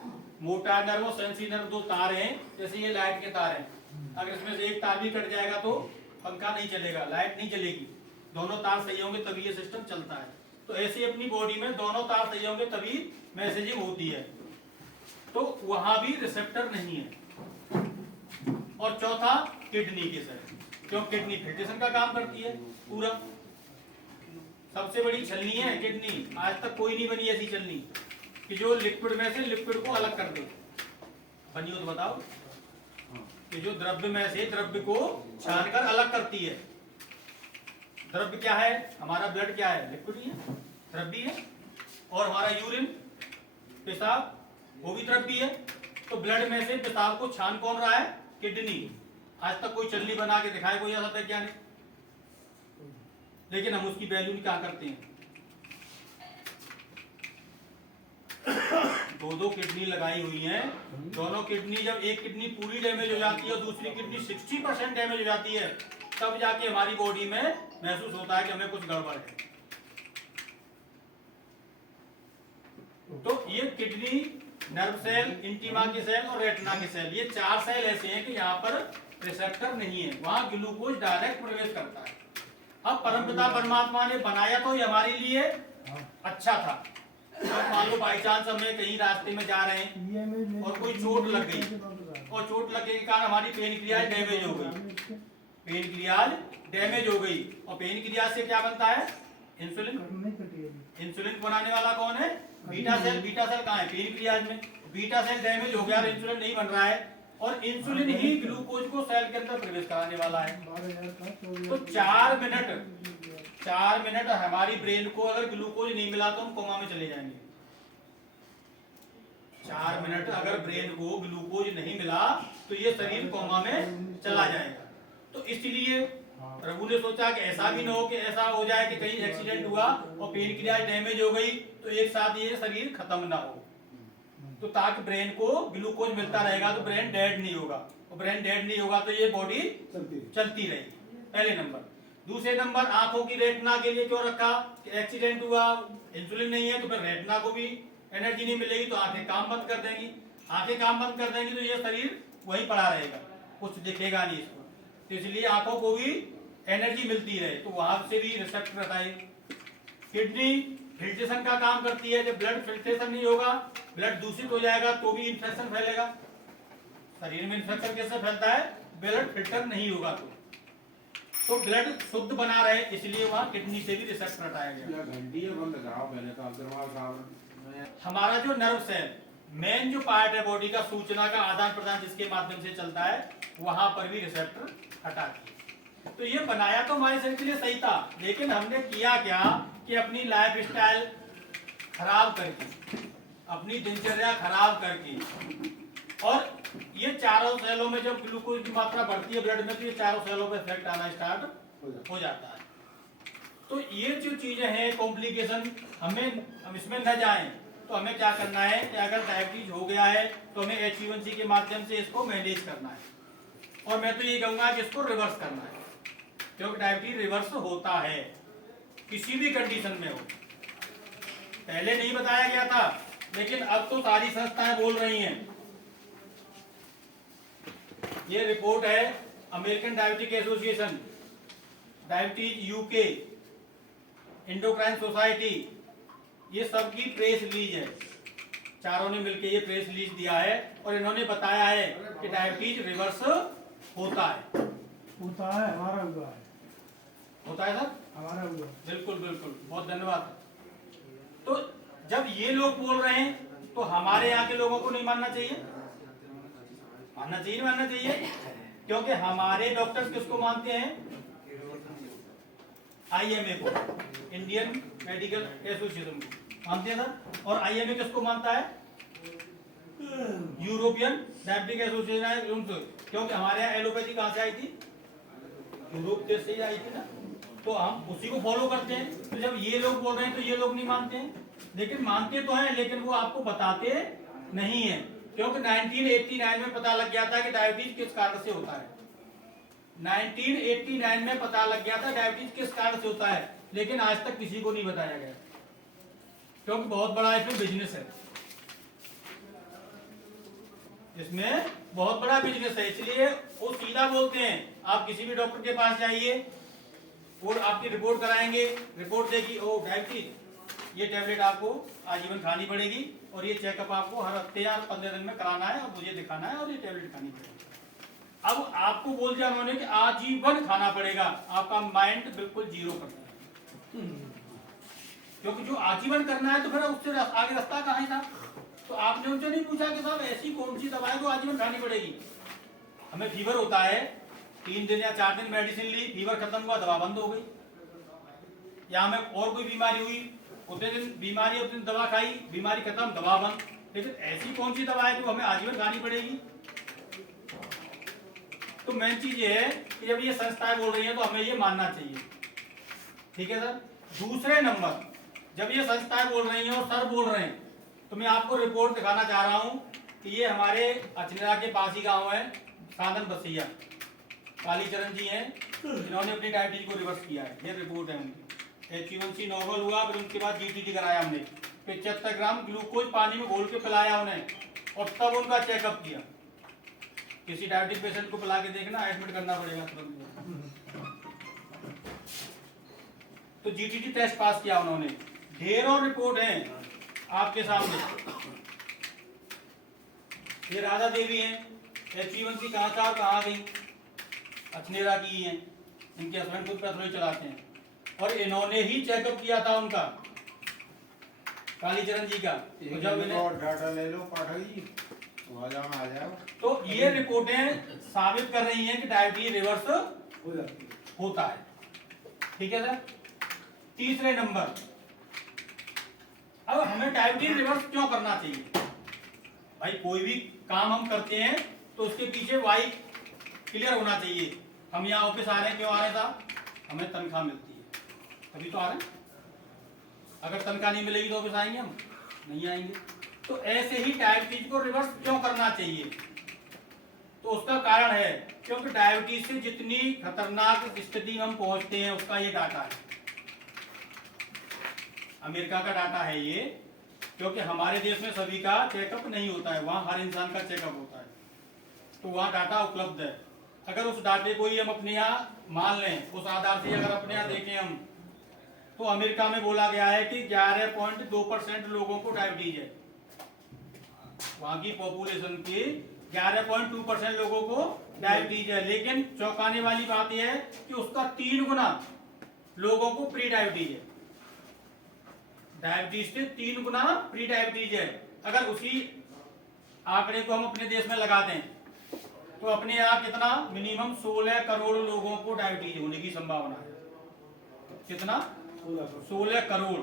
मोटर नर्व और सेंसरी नर्व 2 तार हैं, जैसे ये लाइट के तार हैं, अगर इसमें से एक तार भी कट जाएगा तो पंखा नहीं चलेगा, लाइट नहीं चलेगी। दोनों तार सही होंगे तभी ये सिस्टम चलता है। तो ऐसे अपनी बॉडी में दोनों तार सही होंगे तभी मैसेजिंग होती है, तो वहां भी रिसेप्टर नहीं है। और चौथा किडनी के सेल, क्यों? किडनी फिल्ट्रेशन का काम करती है पूरा, सबसे बड़ी छलनी है किडनी। आज तक कोई नहीं बनी ऐसी छलनी कि जो लिक्विड में से लिक्विड को अलग कर दे। बनी हो तो बताओ, कि जो द्रव्य में से द्रव्य को छानकर अलग करती है। द्रव्य क्या है? हमारा ब्लड क्या है? लिक्विड ही है, द्रव्य है। और हमारा यूरिन, पेशाब, वो भी द्रव्य है। तो ब्लड में से पेशाब को छान कौन रहा है? किडनी। आज तक कोई छलनी बना के दिखाए कोई ऐसा वैज्ञानिक? लेकिन हम उसकी वैल्यू क्या करते हैं? 2 किडनी लगाई हुई हैं, दोनों किडनी, जब एक किडनी पूरी डैमेज हो जाती है और दूसरी किडनी 60% डैमेज हो जाती है, तब जाके हमारी बॉडी में महसूस होता है कि हमें कुछ गड़बड़ है। तो ये किडनी, नर्व सेल, इंटीमा के सेल और रेटिना के सेल, ये 4 सेल ऐसे हैं कि यहाँ पर रिसेप्टर नहीं है, वहां ग्लूकोज डायरेक्ट प्रवेश करता है। अब परमपिता परमात्मा ने बनाया तो ये हमारे लिए अच्छा था। अब मान लो बाई चांस हमें कहीं रास्ते में जा रहे हैं और कोई चोट लग गई, और चोट लगने के कारण हमारी पेन क्रियाज डैमेज हो गई, पेन क्रियाज डैमेज हो गई, और पेन क्रियाज से क्या बनता है? इंसुलिन। इंसुलिन बनाने वाला कौन है? Beta cell. बीटा सेल कहाँ है? पेन क्रियाज में। बीटा सेल डैमेज हो गया और इंसुलिन नहीं बन रहा है, और इंसुलिन ही ग्लूकोज को सेल के अंदर प्रवेश कराने वाला है। तो 4 मिनट हमारी ब्रेन को अगर ग्लूकोज नहीं मिला तो हम कोमा में चले जाएंगे। 4 मिनट अगर ब्रेन को ग्लूकोज नहीं मिला तो ये शरीर कोमा में चला जाएगा। तो इसलिए प्रभु ने सोचा कि ऐसा भी ना हो कि ऐसा हो जाए कि कहीं एक्सीडेंट हुआ और पेन क्रिया डैमेज हो गई तो एक साथ ये शरीर खत्म ना हो, तो ताकि ब्रेन को ग्लूकोज मिलता रहेगा तो ब्रेन डेड नहीं होगा, और ब्रेन डेड नहीं होगा तो ये बॉडी चलती रहेगी। पहले नंबर। दूसरे नंबर, आंखों की रेटिना के लिए क्यों रखा? कि एक्सीडेंट हुआ, इंसुलिन नहीं है तो फिर रेटिना को भी एनर्जी नहीं मिलेगी तो आंखें काम बंद कर देंगी। आंखें काम बंद कर देंगी तो ये शरीर वहीं पड़ा रहेगा, कुछ दिखेगा नहीं इसको। तो इसलिए आंखों को भी एनर्जी मिलती रहे, तो वहां से भी रिसेप्टर हटाए। किडनी फिल्ट्रेशन का काम करती है, जब ब्लड फिल्ट्रेशन नहीं होगा, ब्लड दूषित हो जाएगा तो भी इन्फेक्शन फैलेगा। शरीर में इन्फेक्शन कैसे फैलता है? ब्लड फिल्टर नहीं होगा तो ब्लड शुद्ध बना रहे, इसलिए वहां किडनी से भी रिसेप्टर हटाया गया। घंटी है बंद कराओ पहले तो अब्दुल साहब। हमारा जो नर्व सेल मेन जो पार्ट है बॉडी का, सूचना का आदान प्रदान जिसके माध्यम से चलता है, वहां पर भी रिसेप्टर हटाती है। तो ये बनाया तो हमारे शरीर के लिए सही था, लेकिन हमने किया क्या कि अपनी लाइफ स्टाइल खराब करके, अपनी दिनचर्या खराब करके, और ये चारों सेलों में जब ग्लूकोज की मात्रा बढ़ती है ब्लड में, तो ये चारों सेलों पे इफेक्ट आना स्टार्ट हो जाता है। तो ये जो चीजें हैं कॉम्प्लिकेशन, हम इसमें न जाएं तो हमें क्या करना है कि अगर डायबिटीज हो गया है तो हमें HbA1c के माध्यम से इसको मैनेज करना है, और मैं तो ये कहूंगा कि इसको रिवर्स करना है, क्योंकि डायबिटीज रिवर्स होता है किसी भी कंडीशन में हो। पहले नहीं बताया गया था, लेकिन अब तो सारी संस्थाएं बोल रही हैं। ये रिपोर्ट है American diabetic association, diabetes UK, endocrine society, ये सबकी प्रेस रिलीज है, चारों ने मिलकर ये प्रेस रिलीज दिया है, और इन्होंने बताया है कि डायबिटीज रिवर्स होता है। होता है, हमारा हुआ है। होता है सर? हमारा हुआ। बिल्कुल बिल्कुल, बहुत धन्यवाद। तो जब ये लोग बोल रहे हैं तो हमारे यहाँ के लोगों को नहीं मानना चाहिए? मानना चाहिए, मानना चाहिए, क्योंकि हमारे डॉक्टर्स किसको मानते हैं? IMA को, इंडियन मेडिकल एसोसिएशन को मानते हैं सर। और IMA किसको मानता है? यूरोपियन डायबिटिक एसोसिएशन, क्योंकि हमारे यहाँ एलोपैथी कहाँ से आई थी? यूरोप देश से ही आई थी ना, तो हम उसी को फॉलो करते हैं। तो जब ये लोग बोल रहे हैं तो ये लोग नहीं मानते हैं, लेकिन मानते तो हैं, लेकिन वो आपको बताते नहीं है, क्योंकि 1989 में पता लग गया था कि डायबिटीज किस कारण से होता है। 1989 में पता लग गया था डायबिटीज किस कारण से होता है, लेकिन आज तक किसी को नहीं बताया गया, क्योंकि बहुत बड़ा इसमें बिजनेस है, इसमें बहुत बड़ा बिजनेस है। इसलिए वो सीधा बोलते हैं, आप किसी भी डॉक्टर के पास जाइए और आपकी रिपोर्ट कराएंगे, रिपोर्ट देगी ओ डायबिटीज, ये टैबलेट आपको आजीवन खानी पड़ेगी, और ये चेकअप आपको हर हफ्ते या 15 दिन में कराना है, और मुझे दिखाना है, और ये टैबलेट खानी पड़ेगी। अब आपको बोल दिया उन्होंने कि आजीवन खाना पड़ेगा, आपका माइंड बिल्कुल जीरो कर दिया, क्योंकि जो आजीवन करना है तो फिर उससे आगे रास्ता कहाँ है साहब? तो आपने उनसे नहीं पूछा कि साहब ऐसी कौन सी दवाई जो आजीवन खानी पड़ेगी? हमें फीवर होता है, 3 दिन या 4 दिन मेडिसिन ली, फीवर खत्म हुआ, दवा बंद हो गई, या हमें और कोई बीमारी हुई, उतने दिन बीमारी, उतने दिन दवा खाई, बीमारी खत्म, दवा बंद। लेकिन ऐसी कौन सी दवा है जो हमें आजीवन खानी पड़ेगी? तो मेन चीज ये है कि जब ये संस्थाएं बोल रही हैं तो हमें ये मानना चाहिए, ठीक है सर। दूसरे नंबर, जब ये संस्थाएं बोल रही हैं और सर बोल रहे हैं, तो मैं आपको रिपोर्ट दिखाना चाह रहा हूं कि ये हमारे अचनेरा के पास ही गांव है, साधन बसिया, कालीचरण जी हैं, इन्होंने अपनी डायबिटीज को रिवर्स किया है, ये रिपोर्ट है उनकी। HbA1c नॉर्मल हुआ, फिर उनके बाद GTT कराया हमने, 75 ग्राम ग्लूकोज पानी में घोल के पिलाया उन्हें, और तब उनका चेकअप किया। किसी डायबिटिक पेशेंट को पिला के देखना, एडमिट करना पड़ेगा तुरंत। तो GTT टेस्ट पास किया उन्होंने, ढेरों रिपोर्ट हैं आपके सामने। ये राधा देवी हैं, HbA1c कहाँ था और कहाँ गई? अचनेरा की हैं, इनके हस्बैंड खुद पैथोलॉजी चलाते हैं, और इन्होंने ही चेकअप किया था उनका, कालीचरण जी का। तो जब इन्हें डाटा ले लो पाठक जी, आ जाओ। तो ये रिपोर्टें साबित कर रही हैं कि डायबिटीज रिवर्स होता है, ठीक है सर। तीसरे नंबर, अब हमें डायबिटीज रिवर्स क्यों करना चाहिए? भाई कोई भी काम हम करते हैं तो उसके पीछे वाई क्लियर होना चाहिए। हम यहाँ ऑफिस आ रहे हैं, क्यों आ रहे साहब? हमें तनख्वाह मिलती है, तभी तो आ रहे हैं। अगर तनख्वाह नहीं मिलेगी तो ऑफिस आएंगे हम? नहीं आएंगे। तो ऐसे ही डायबिटीज को रिवर्स क्यों करना चाहिए? तो उसका कारण है क्योंकि डायबिटीज से जितनी खतरनाक स्थिति में हम पहुंचते हैं उसका ये डाटा है, अमेरिका का डाटा है ये, क्योंकि हमारे देश में सभी का चेकअप नहीं होता है, वहाँ हर इंसान का चेकअप होता है, तो वहाँ डाटा उपलब्ध है। अगर उस डाटे को ही हम अपने यहाँ मान लें, उस आधार से अगर अपने यहाँ देखें हम, तो अमेरिका में बोला गया है कि 11.2% लोगों को डायबिटीज है। वहाँ की पॉपुलेशन की 11.2% लोगों को डायबिटीज है, लेकिन चौंकाने वाली बात यह है कि उसका 3 गुना लोगों को प्री डायबिटीज है। डायबिटीज से 3 गुना प्री डायबिटीज है। अगर उसी आंकड़े को हम अपने देश में लगा दें तो अपने यहाँ कितना, मिनिमम 16 करोड़ लोगों को डायबिटीज होने की संभावना है। कितना? 16 करोड़।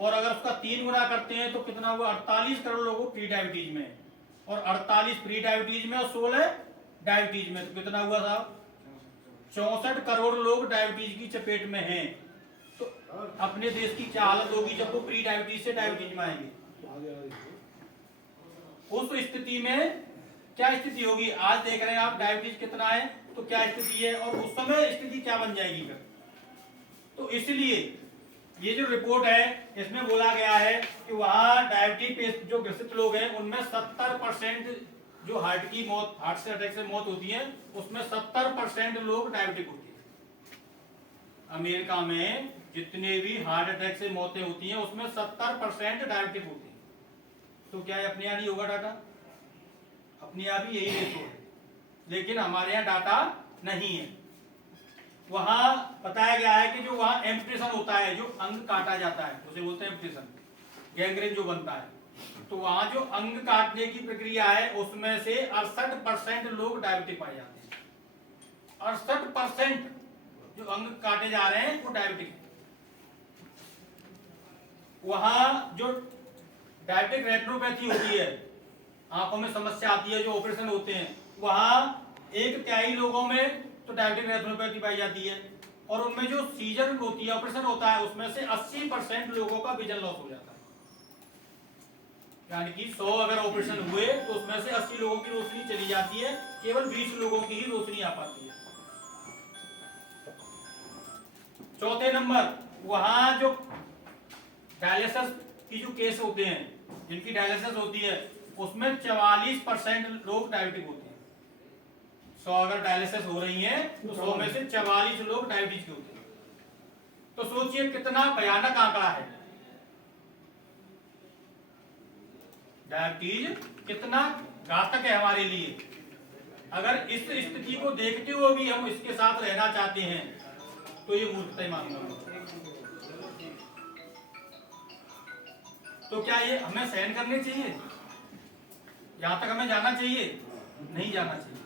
और अगर उसका 3 गुना करते हैं तो कितना हुआ, 48 करोड़ लोगों को प्री डायबिटीज में, और 48 प्री डायबिटीज में और 16 डायबिटीज में, तो कितना हुआ साहब, 64 करोड़ लोग डायबिटीज की चपेट में हैं। तो अपने देश की क्या हालत होगी जब वो प्री डायबिटीज से डायबिटीज में आएंगे। उस स्थिति में क्या स्थिति होगी, आज देख रहे हैं आप डायबिटीज कितना है, तो क्या स्थिति है, और उस समय स्थिति क्या बन जाएगी फिर। तो इसलिए ये जो रिपोर्ट है इसमें बोला गया है कि वहां डायबिटीज जो ग्रसित लोग हैं उनमें 70% जो हार्ट की मौत, हार्ट से अटैक से मौत होती है, उसमें 70% लोग डायबिटिक होती है। अमेरिका में जितने भी हार्ट अटैक से मौतें होती हैं उसमें 70% डायबिटिक होती है। तो क्या अपने यहाँ नहीं होगा डाटा, अपने यहाँ भी यही रेशो है, लेकिन हमारे यहाँ डाटा नहीं है। वहां बताया गया है कि जो वहां एम्पुटेशन होता है, जो अंग काटा जाता है उसे बोलते हैं एम्पुटेशन, गैंग्रीन जो बनता है, तो वहां जो अंग काटने की प्रक्रिया है उसमें से 68% लोग डायबिटिक पाए जाते हैं। 68% जो अंग काटे जा रहे हैं वो डायबिटिक। वहां जो डायबिटिक रेटिनोपैथी होती है, आंखों में समस्या आती है, जो ऑपरेशन होते हैं, वहां 1/3 लोगों में तो डायबिटिक रेटिनोपैथी पाई जाती है, और उनमें जो सीजर होती है, ऑपरेशन होता है, उसमें से 80% लोगों का विजन लॉस हो जाता है। यानी कि 100 अगर ऑपरेशन हुए तो उसमें से 80 लोगों की रोशनी चली जाती है, केवल 20 लोगों की ही रोशनी आ पाती है। चौथे नंबर, वहां जो डायलिसिस की जो केस होते हैं, जिनकी डायलिसिस होती है, उसमें 44% लोग डायबिटिक होते हैं। 100 अगर डायलिसिस हो रही है तो 100 में से 44 लोग डायबिटीज के होते हैं। तो सोचिए कितना भयानक आंकड़ा है। डायबिटीज कितना घातक है हमारे लिए। अगर इस स्थिति को देखते हुए भी हम इसके साथ रहना चाहते हैं तो ये मूर्खता ही मानूंगा। तो क्या ये हमें सहन करने चाहिए, यहां तक हमें जाना चाहिए? नहीं जाना चाहिए।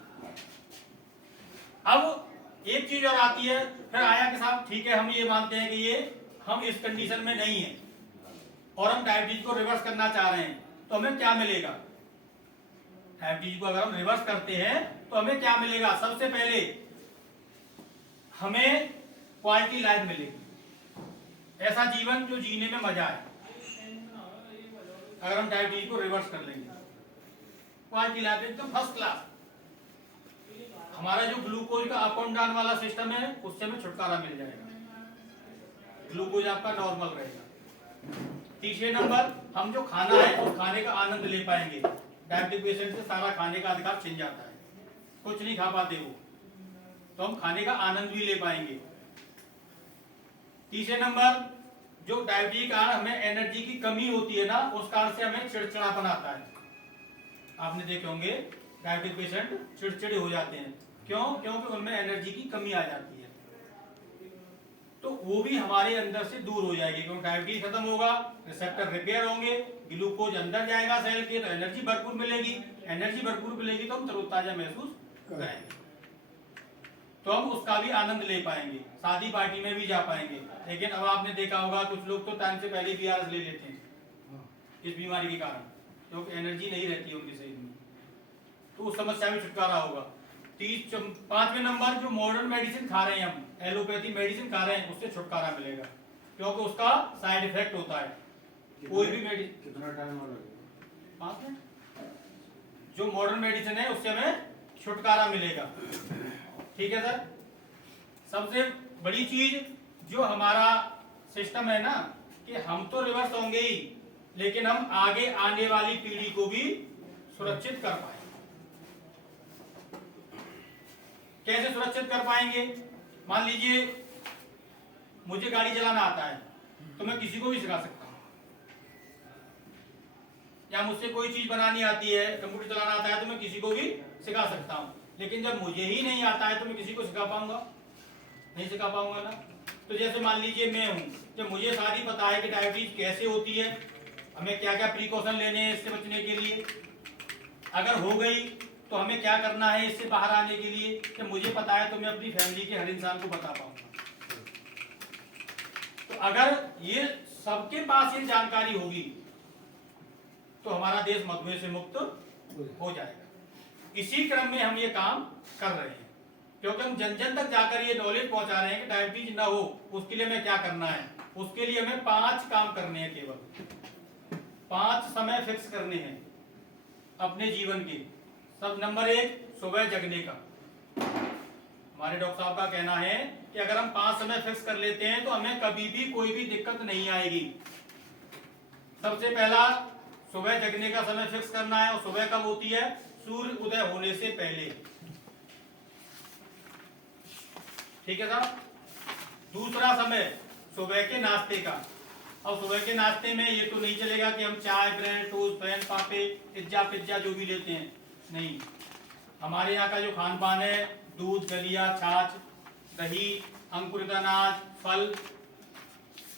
अब एक चीज और आती है, फिर आया कि साहब ठीक है, हम ये मानते हैं कि ये हम इस कंडीशन में नहीं है और हम डायबिटीज को रिवर्स करना चाह रहे हैं, तो हमें क्या मिलेगा? डायबिटीज को अगर हम रिवर्स करते हैं तो हमें क्या मिलेगा? सबसे पहले हमें क्वालिटी लाइफ मिलेगी, ऐसा जीवन जो जीने में मजा है। अगर हम डायबिटीज को रिवर्स कर लेंगे, क्वालिटी लाइफ एकदम फर्स्ट क्लास। हमारा जो ग्लूकोज का अप एंड डाउन वाला सिस्टम है उससे हमें छुटकारा मिल जाएगा, ग्लूकोज आपका नॉर्मल रहेगा। तीसरे नंबर, हम जो खाना है उस खाने का आनंद ले पाएंगे। डायबिटिक पेशेंट से सारा खाने का अधिकार छिन जाता है, कुछ नहीं खा पाते वो, तो हम खाने का आनंद भी ले पाएंगे। तीसरे नंबर, जो डायबिटीज का हमें एनर्जी की कमी होती है ना, उस कारण से हमें चिड़चिड़ापन आता है। आपने देखे होंगे डायबिटिक पेशेंट चिड़चिड़े हो जाते हैं, क्यों? क्योंकि उनमें एनर्जी की कमी आ जाती है। तो वो भी हमारे अंदर से दूर हो जाएगी, क्योंकि डायबिटीज खत्म होगा, रिसेप्टर रिपेयर होंगे, ग्लूकोज अंदर जाएगा सेल के, तो एनर्जी भरपूर मिलेगी। एनर्जी भरपूर मिलेगी तो हम तरोताजा महसूस करेंगे, तो हम उसका भी आनंद ले पाएंगे, शादी पार्टी में भी जा पाएंगे। लेकिन अब आपने देखा होगा कुछ लोग तो टाइम से पहले बीआरएस ले लेते हैं इस बीमारी के कारण, क्योंकि एनर्जी नहीं रहती है उनके शरीर में, तो उस समस्या में छुटकारा होगा। 5वें नंबर, जो मॉडर्न मेडिसिन खा रहे हैं हम, एलोपैथी मेडिसिन खा रहे हैं, उससे छुटकारा मिलेगा, क्योंकि उसका साइड इफेक्ट होता है। कोई भी मेडिसिन, कितना टाइम और लगेगा? 5 मिनट, जो मॉडर्न मेडिसिन है उससे हमें छुटकारा मिलेगा। ठीक है सर। सबसे बड़ी चीज जो हमारा सिस्टम है ना, कि हम तो रिवर्स होंगे ही, लेकिन हम आगे आने वाली पीढ़ी को भी सुरक्षित कर पाए। कैसे सुरक्षित कर पाएंगे? मान लीजिए मुझे गाड़ी चलाना आता है तो मैं किसी को भी सिखा सकता हूं, या मुझसे कोई चीज बनानी आती है, कंप्यूटर चलाना आता है तो मैं किसी को भी सिखा सकता हूं। लेकिन जब मुझे ही नहीं आता है तो मैं किसी को सिखा पाऊंगा? नहीं सिखा पाऊंगा ना। तो जैसे मान लीजिए मैं हूं, जब मुझे सारी पता है कि डायबिटीज कैसे होती है, हमें क्या क्या प्रिकॉशन लेने हैं इससे बचने के लिए, अगर हो गई तो हमें क्या करना है इससे बाहर आने के लिए, जब मुझे पता है तो मैं अपनी फैमिली के हर इंसान को बता पाऊंगा। तो अगर ये सबके पास ये जानकारी होगी तो हमारा देश मधुमेह से मुक्त हो जाएगा। इसी क्रम में हम ये काम कर रहे हैं, क्योंकि हम जन जन तक जाकर ये नॉलेज पहुंचा रहे हैं कि डायबिटीज ना हो उसके लिए हमें क्या करना है। उसके लिए हमें 5 काम करने हैं, केवल 5 समय फिक्स करने हैं अपने जीवन के। सब नंबर 1 सुबह जगने का। हमारे डॉक्टर साहब का कहना है कि अगर हम 5 समय फिक्स कर लेते हैं तो हमें कभी भी कोई भी दिक्कत नहीं आएगी। सबसे पहला सुबह जगने का समय फिक्स करना है, और सुबह कब होती है? सूर्य उदय होने से पहले। ठीक है साहब। दूसरा समय सुबह के नाश्ते का। और सुबह के नाश्ते में ये तो नहीं चलेगा कि हम चाय, ब्रेड, टोस्ट, पैन, पापे, पिज्जा जो भी लेते हैं, नहीं। हमारे यहाँ का जो खान पान है, दूध, दलिया, छाछ, दही, अंकुरित अनाज, फल,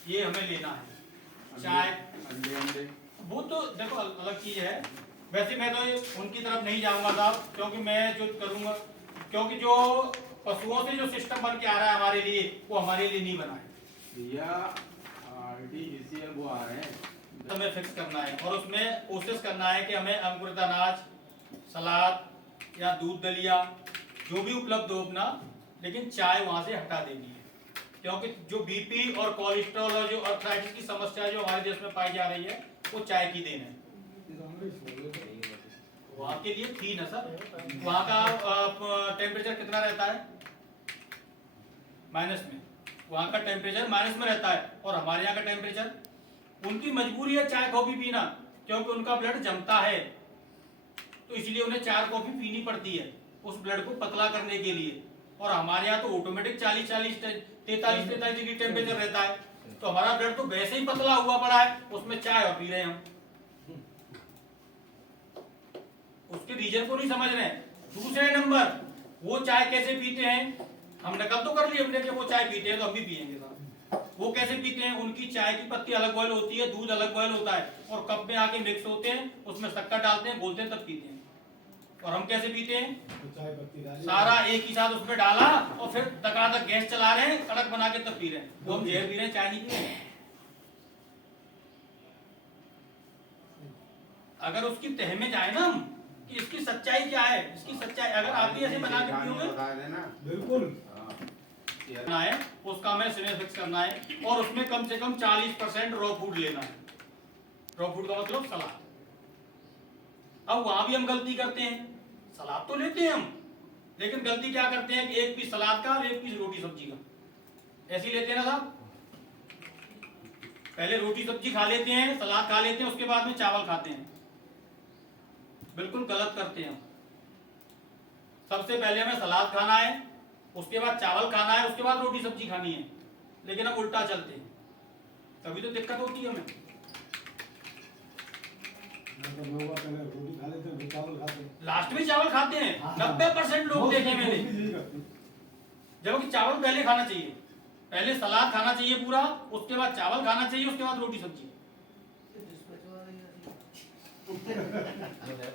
ये हमें लेना है। चाय, अंडे वो तो देखो अलग चीज है। वैसे मैं तो उनकी तरफ नहीं जाऊंगा साहब, क्योंकि मैं जो करूंगा, क्योंकि जो पशुओं से जो सिस्टम बन के आ रहा है हमारे लिए, वो हमारे लिए नहीं बना है। आर्टिफिशियल वो आ रहे हैं। हमें फिक्स करना है और उसमें कोशिश करना है कि हमें अंकुरित अनाज, सलाद या दूध, दलिया जो भी उपलब्ध हो अपना, लेकिन चाय वहां से हटा देनी है। क्योंकि जो बीपी और कोलेस्ट्रॉल और जो अर्थराइटिस की समस्या जो हमारे देश में पाई जा रही है, वो चाय की देन है। वहाँ के लिए थी ना सर, वहाँ का टेम्परेचर कितना रहता है? माइनस में। वहाँ का टेम्परेचर माइनस में रहता है, और हमारे यहाँ का टेम्परेचर, उनकी मजबूरी है चाय कॉफी पीना, क्योंकि उनका ब्लड जमता है, तो इसलिए उन्हें 4 कॉफी पीनी पड़ती है उस ब्लड को पतला करने के लिए। और हमारे यहाँ तो ऑटोमेटिक 43 डिग्री टेम्परेचर रहता है, तो हमारा ब्लड तो वैसे ही पतला हुआ पड़ा है, उसमें चाय और पी रहे हैं हम। उसके रीजन को नहीं समझ रहे हैं। दूसरे नंबर, वो चाय कैसे पीते हैं? हम नकल तो कर लिए हमने कि वो चाय पीते हैं तो हम भी पिएंगे साहब। वो कैसे पीते हैं? उनकी चाय की पत्ती अलग बॉयल होती है, दूध अलग बॉयल होता है, और कप में आके मिक्स होते हैं, उसमें शक्कर डालते हैं, बोलते हैं, तब पीते हैं। और हम कैसे पीते हैं? सारा एक ही साथ उसमें डाला और फिर टकाटक गैस चला रहे हैं, कड़क बना के तब पी रहे हैं। वो हम जहर पी रहे हैं, चाय नहीं पी रहे हैं। अगर उसकी तह में जाए ना हम कि इसकी सच्चाई क्या है, इसकी सच्चाई अगर आप भी ऐसे बना के पियोगे, बिल्कुल है उसका हमें समय फिक्स करना है, और उसमें कम से कम 40% रॉ फूड लेना है। रॉ फूड का मतलब सलाद। अब वहां भी हम गलती करते हैं, सलाद तो लेते हैं हम, लेकिन गलती क्या करते हैं कि 1 पीस सलाद का और 1 पीस रोटी सब्जी का ऐसे ही लेते हैं ना साहब। पहले रोटी सब्जी खा लेते हैं, सलाद खा लेते हैं, उसके बाद में चावल खाते हैं। बिल्कुल गलत करते हैं हम। सबसे पहले हमें सलाद खाना है, उसके बाद चावल खाना है, उसके बाद रोटी सब्जी खानी है, लेकिन हम उल्टा चलते हैं, तभी तो दिक्कत होती है हमें। रोटी खा लेते हैं, चावल खाते हैं, लास्ट में चावल खाते हैं। 90% लोग देखे मैंने, जबकि चावल पहले खाना चाहिए। पहले सलाद खाना चाहिए पूरा, उसके बाद चावल खाना चाहिए, उसके बाद रोटी सब्जी।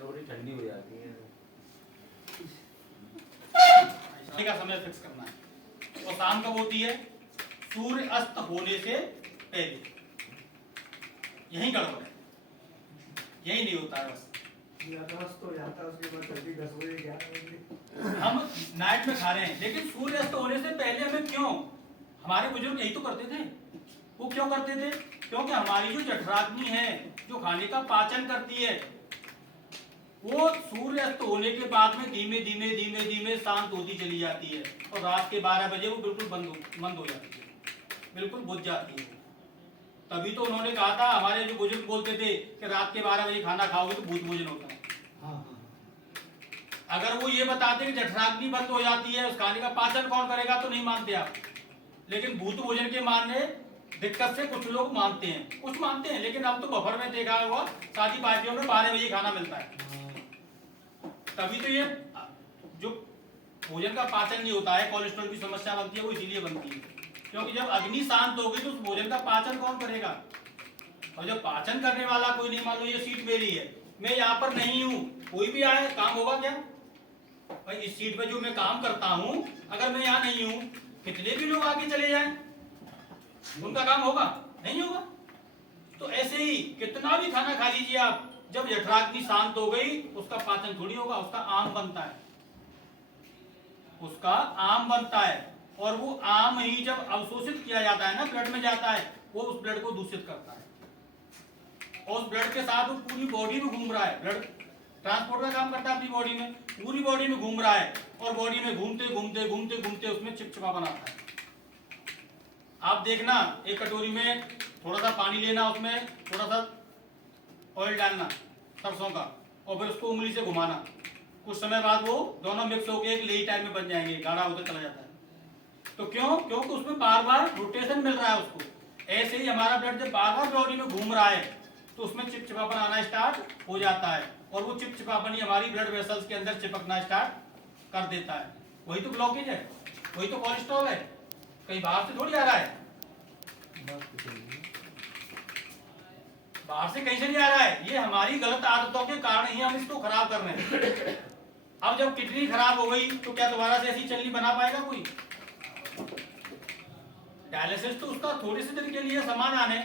रोटी ठंडी हो जाती है। का समय फिक्स करना है। और शाम कब होती है? सूर्य अस्त होने से पहले। यही गड़बड़ है, यही नहीं होता है बस। तो जाता है, उसके बाद जल्दी 10 बजे 11 बजे हम नाइट में खा रहे हैं, लेकिन सूर्य अस्त होने से पहले हमें क्यों? हमारे बुजुर्ग यही तो करते थे। वो क्यों करते थे? क्योंकि हमारी जो जठराग्नि है, जो खाने का पाचन करती है, वो सूर्य अस्त होने के बाद में धीमे धीमे धीमे धीमे शांत होती चली जाती है, और रात के 12 बजे वो बिल्कुल मंद हो जाती है, बिल्कुल बुझ जाती है। तभी तो उन्होंने कहा था, हमारे जो बुजुर्ग बोलते थे कि रात के 12 बजे खाना खाओगे तो भूत भोजन होता है। अगर वो ये बताते कि जठराग्नि बंद हो जाती है, उस खाने का पाचन कौन करेगा, तो नहीं मानते आप। लेकिन भूत भोजन के मानने दिक्कत से कुछ लोग मानते हैं, कुछ मानते हैं, लेकिन अब तो बफर में देखा हुआ शादी पार्टियों में 12 बजे खाना मिलता है। तभी तो ये जो भोजन का पाचन नहीं होता है, कोलेस्ट्रॉल की समस्या बनती है, वो इसीलिए बनती है क्योंकि जब अग्नि शांत होगी तो उस भोजन का पाचन कौन करेगा। और जब पाचन करने वाला कोई नहीं, मान लो ये सीट मेरी है, मैं यहाँ पर नहीं हूँ, कोई भी आए काम होगा क्या भाई? इस सीट पे जो मैं काम करता हूँ, अगर मैं यहाँ नहीं हूँ, कितने भी लोग आके चले जाएं, उनका काम होगा? नहीं होगा। तो ऐसे ही कितना भी खाना खा लीजिए आप, जब जठराग्नि शांत हो गई उसका पाचन थोड़ी होगा, उसका आम बनता है, उसका आम बनता है। और वो आम ही जब अवशोषित किया जाता है ना, ब्लड में जाता है, वो उस ब्लड को दूषित करता है और उस ब्लड के साथ वो पूरी बॉडी में घूम रहा है। ब्लड ट्रांसपोर्ट का काम करता है अपनी बॉडी में, पूरी बॉडी में घूम रहा है और बॉडी में घूमते घूमते घूमते घूमते उसमें चिपचिपा बनाता है। आप देखना, एक कटोरी में थोड़ा सा पानी लेना, उसमें थोड़ा सा ऑयल डालना सरसों का, और फिर उसको उंगली से घुमाना, कुछ समय बाद वो दोनों मिक्स होकर एक लेई टाइप में बन जाएंगे, गाढ़ा होता चला जाता है। तो क्यों? क्योंकि उसमें बार बार रोटेशन मिल रहा है उसको। ऐसे ही हमारा ब्लड जब बार बार बॉडी में घूम रहा है तो उसमें चिपचिपापन आना स्टार्ट हो जाता है और वो चिपचिपापन ही हमारी ब्लड वेसल्स के अंदर चिपकना स्टार्ट कर देता है। वही तो ब्लॉकेज है, वही तो कोलेस्ट्रॉल है, कहीं बाहर से थोड़ी आ रहा है, बाहर से कहीं से नहीं आ रहा है। ये हमारी गलत आदतों के कारण ही हम इसको खराब कर रहे हैं। अब जब किडनी खराब हो गई तो क्या दोबारा से ऐसी चलनी बना पाएगा कोई? डायलिसिस तो उसका थोड़ी सी दिन के लिए सामान आने,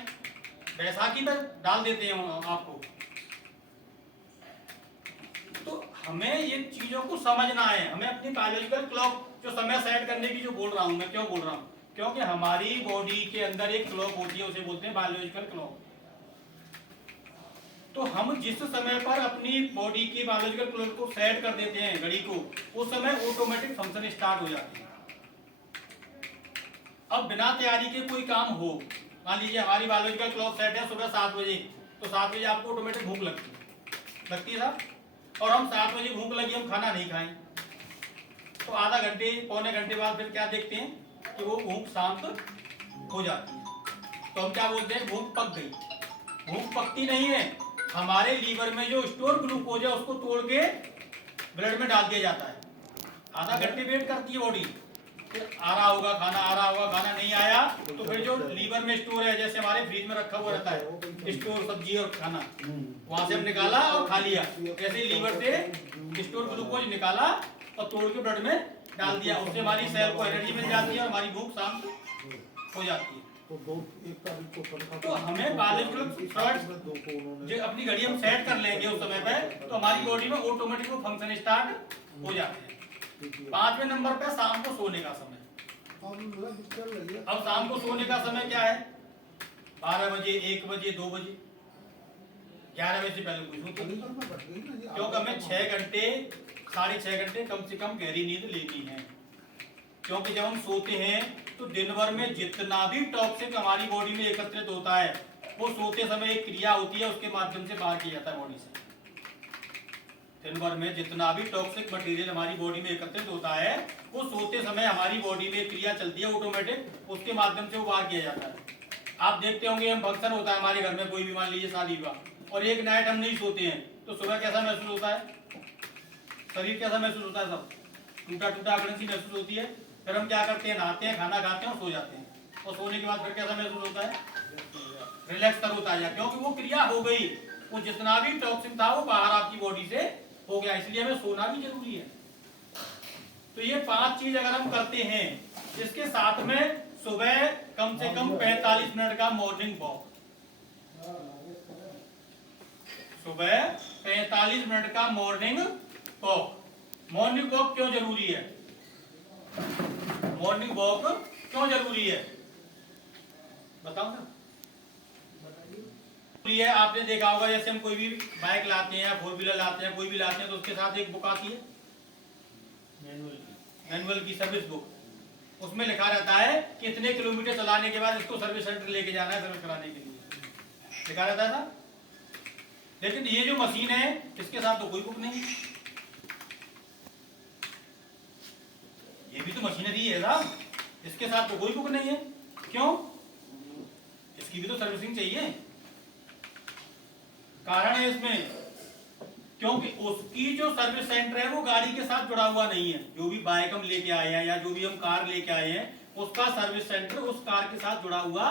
बैसाखी पर डाल देते हैं आपको। तो हमें ये चीजों को समझना है, हमें अपनी बायोलॉजिकल क्लॉक जो समय सेट करने की जो बोल रहा हूं मैं, क्यों बोल रहा हूं? क्योंकि हमारी बॉडी के अंदर एक क्लॉक होती है, उसे बोलते हैं बायोलॉजिकल क्लॉक। तो हम जिस समय पर अपनी बॉडी की बायोलॉजिकल क्लॉक को सेट कर देते हैं, घड़ी को, उस समय ऑटोमेटिक फंक्शन स्टार्ट हो जाती है। अब बिना तैयारी के कोई काम हो, मान लीजिए हमारी बायोलॉजिकल क्लॉक सेट है सुबह 7 बजे, तो 7 बजे आपको ऑटोमेटिक भूख लगती है साहब, और हम 7 बजे भूख लगी, हम खाना नहीं खाएं, तो आधा घंटे पौने घंटे बाद फिर क्या देखते हैं कि वो भूख शांत हो जाती है। तो हम क्या बोलते हैं? भूख पक गई। भूख पकती नहीं है, हमारे लीवर में जो स्टोर ग्लूकोज है उसको तोड़ के ब्लड में डाल दिया जाता है। आधा घंटे वेट करती है बॉडी, फिर आ रहा होगा खाना, आ रहा होगा खाना, नहीं आया तो फिर जो लीवर में स्टोर है, जैसे हमारे फ्रिज में रखा हुआ रहता है स्टोर सब्जी और खाना, वहां से हम निकाला और खा लिया, ऐसे ही लीवर से स्टोर ग्लूकोज निकाला और तोड़ के ब्लड में डाल दिया, उससे हमारी सेल को एनर्जी मिल जाती है और हमारी भूख शांत हो जाती है। तो हमें बायोलॉजिकल जो अपनी घड़ी हम सेट कर लेंगे उस समय पे, तो हमारी बॉडी में ऑटोमेटिक वो फंक्शन स्टार्ट हो जाते हैं। 5वें नंबर पे शाम को सोने का समय। अब शाम को सोने का समय क्या है? 12 बजे, 1 बजे, 2 बजे, 11 बजे से पहले कोई सोता नहीं, क्योंकि हमें 6 घंटे 6.5 घंटे कम से कम गहरी नींद लेनी है। क्योंकि जब हम सोते हैं तो दिन भर में जितना भी टॉक्सिक हमारी बॉडी में एकत्रित होता है, वो सोते समय एक क्रिया होती है, उसके माध्यम से बाहर किया जाता है बॉडी से। दिन भर में जितना भी टॉक्सिक मटेरियल हमारी बॉडी में एकत्रित होता है, वो सोते समय हमारी बॉडी में क्रिया चलती है ऑटोमेटिक, उसके माध्यम से वो बाहर किया जाता है। आप देखते होंगे, हम फंक्शन होता है हमारे घर में, कोई भी मान लीजिए शादी का, और एक नाइट हम नहीं सोते हैं, तो सुबह कैसा महसूस होता है? शरीर कैसा महसूस होता है? सब टूटा टूटा अकड़न सी महसूस होती है। फिर हम क्या करते हैं? नहाते हैं, खाना खाते हैं और सो जाते हैं, और सोने के बाद फिर कैसा महसूस होता है? रिलैक्स तरोताजा, क्योंकि वो क्रिया हो गई, वो जितना भी टॉक्सिन था वो बाहर आपकी बॉडी से हो गया। इसलिए हमें सोना भी जरूरी है। तो ये 5 चीज अगर हम करते हैं, इसके साथ में सुबह कम से कम 45 मिनट का मॉर्निंग वॉक, सुबह 45 मिनट का मॉर्निंग वॉक। मॉर्निंग वॉक क्यों जरूरी है? मॉर्निंग वॉक क्यों जरूरी है बताओ सर। है, आपने देखा होगा, जैसे हम कोई भी बाइक लाते हैं, 4 व्हीलर लाते हैं, कोई भी लाते हैं, तो उसके साथ एक बुक आती है मैनुअल की सर्विस बुक। उसमें लिखा रहता है कितने किलोमीटर चलाने के बाद इसको सर्विस सेंटर लेके जाना है सर्विस कराने के लिए। लिखा रहता है साहब। लेकिन ये जो मशीन है इसके साथ तो कोई बुक नहीं है, ये भी तो मशीनरी है साहब, इसके साथ तो कोई बुक नहीं है। क्यों? इसकी भी तो सर्विसिंग चाहिए। कारण है इसमें, क्योंकि उसकी जो सर्विस सेंटर है वो गाड़ी के साथ जुड़ा हुआ नहीं है। जो भी बाइक हम लेके आए हैं या जो भी हम कार लेके आए हैं उसका सर्विस सेंटर उस कार के साथ जुड़ा हुआ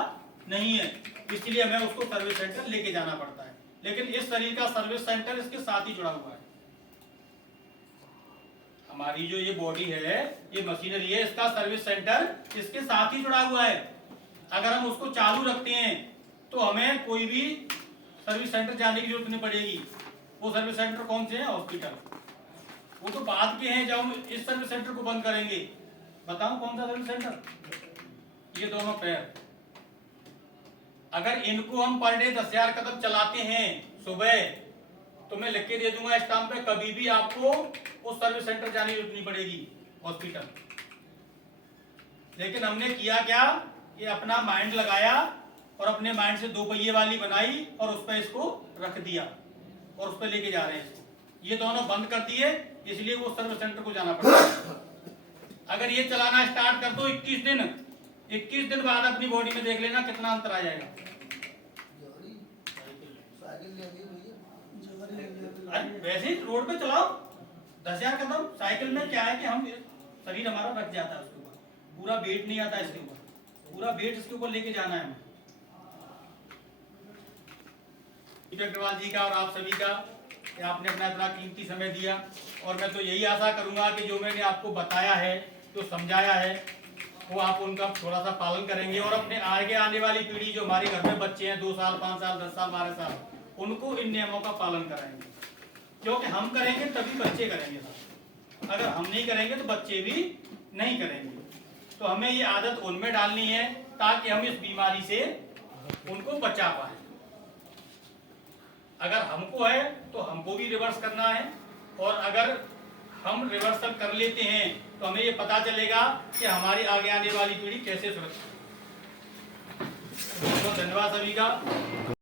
नहीं है, इसलिए हमें उसको सर्विस सेंटर लेके जाना पड़ता है। लेकिन इस शरीर का सर्विस सेंटर इसके साथ ही जुड़ा हुआ है। हमारी जो ये बॉडी है, ये मशीनरी है, इसका सर्विस सेंटर इसके साथ ही जुड़ा हुआ है। अगर हम उसको चालू रखते हैं तो हमें कोई भी सर्विस सेंटर जाने की जरूरत नहीं पड़ेगी। वो सर्विस सेंटर कौन से हैं? हॉस्पिटल। वो तो बाद के हैं जब हम इस सर्विस सेंटर को बंद करेंगे। बताओ कौन सा सर्विस सेंटर? ये दोनों पैर। अगर इनको हम पर डे 10,000 कदम चलाते हैं सुबह, तो मैं लिख के दे दूंगा स्टाम्प पे, कभी भी आपको उस सर्विस सेंटर जाने की जरूरत नहीं पड़ेगी, हॉस्पिटल। लेकिन हमने किया क्या? ये अपना माइंड लगाया और अपने माइंड से 2 पहिए वाली बनाई और उस पर इसको रख दिया और उस पर लेके जा रहे हैं इसको। ये दोनों बंद कर दिए, इसलिए वो सर्विस सेंटर को जाना पड़ता है। अगर ये चलाना स्टार्ट कर दो 21 दिन बाद अपनी बॉडी में देख लेना कितना अंतर आ जाएगा। वैसे ही रोड पे चलाओ 10,000 कदम। साइकिल में क्या है कि हम शरीर हमारा रख जाता है उसके ऊपर, पूरा वेट नहीं आता इसके ऊपर, पूरा वेट इसके ऊपर लेके जाना है हमें। अग्रवाल जी का और आप सभी का, आपने अपना इतना कीमती समय दिया और मैं तो यही आशा करूंगा कि जो मैंने आपको बताया है, जो समझाया है, वो आप उनका थोड़ा सा पालन करेंगे और अपने आगे आने वाली पीढ़ी जो हमारे घर में बच्चे हैं 2 साल 5 साल 10 साल 12 साल, उनको इन नियमों का पालन कराएंगे। क्योंकि हम करेंगे तभी बच्चे करेंगे, अगर हम नहीं करेंगे तो बच्चे भी नहीं करेंगे। तो हमें ये आदत उनमें डालनी है ताकि हम इस बीमारी से उनको बचा पाए। अगर हमको है तो हमको भी रिवर्स करना है, और अगर हम रिवर्सल कर लेते हैं तो हमें ये पता चलेगा कि हमारी आगे आने वाली पीढ़ी कैसे सुरक्षित है। बहुत धन्यवाद सभी का।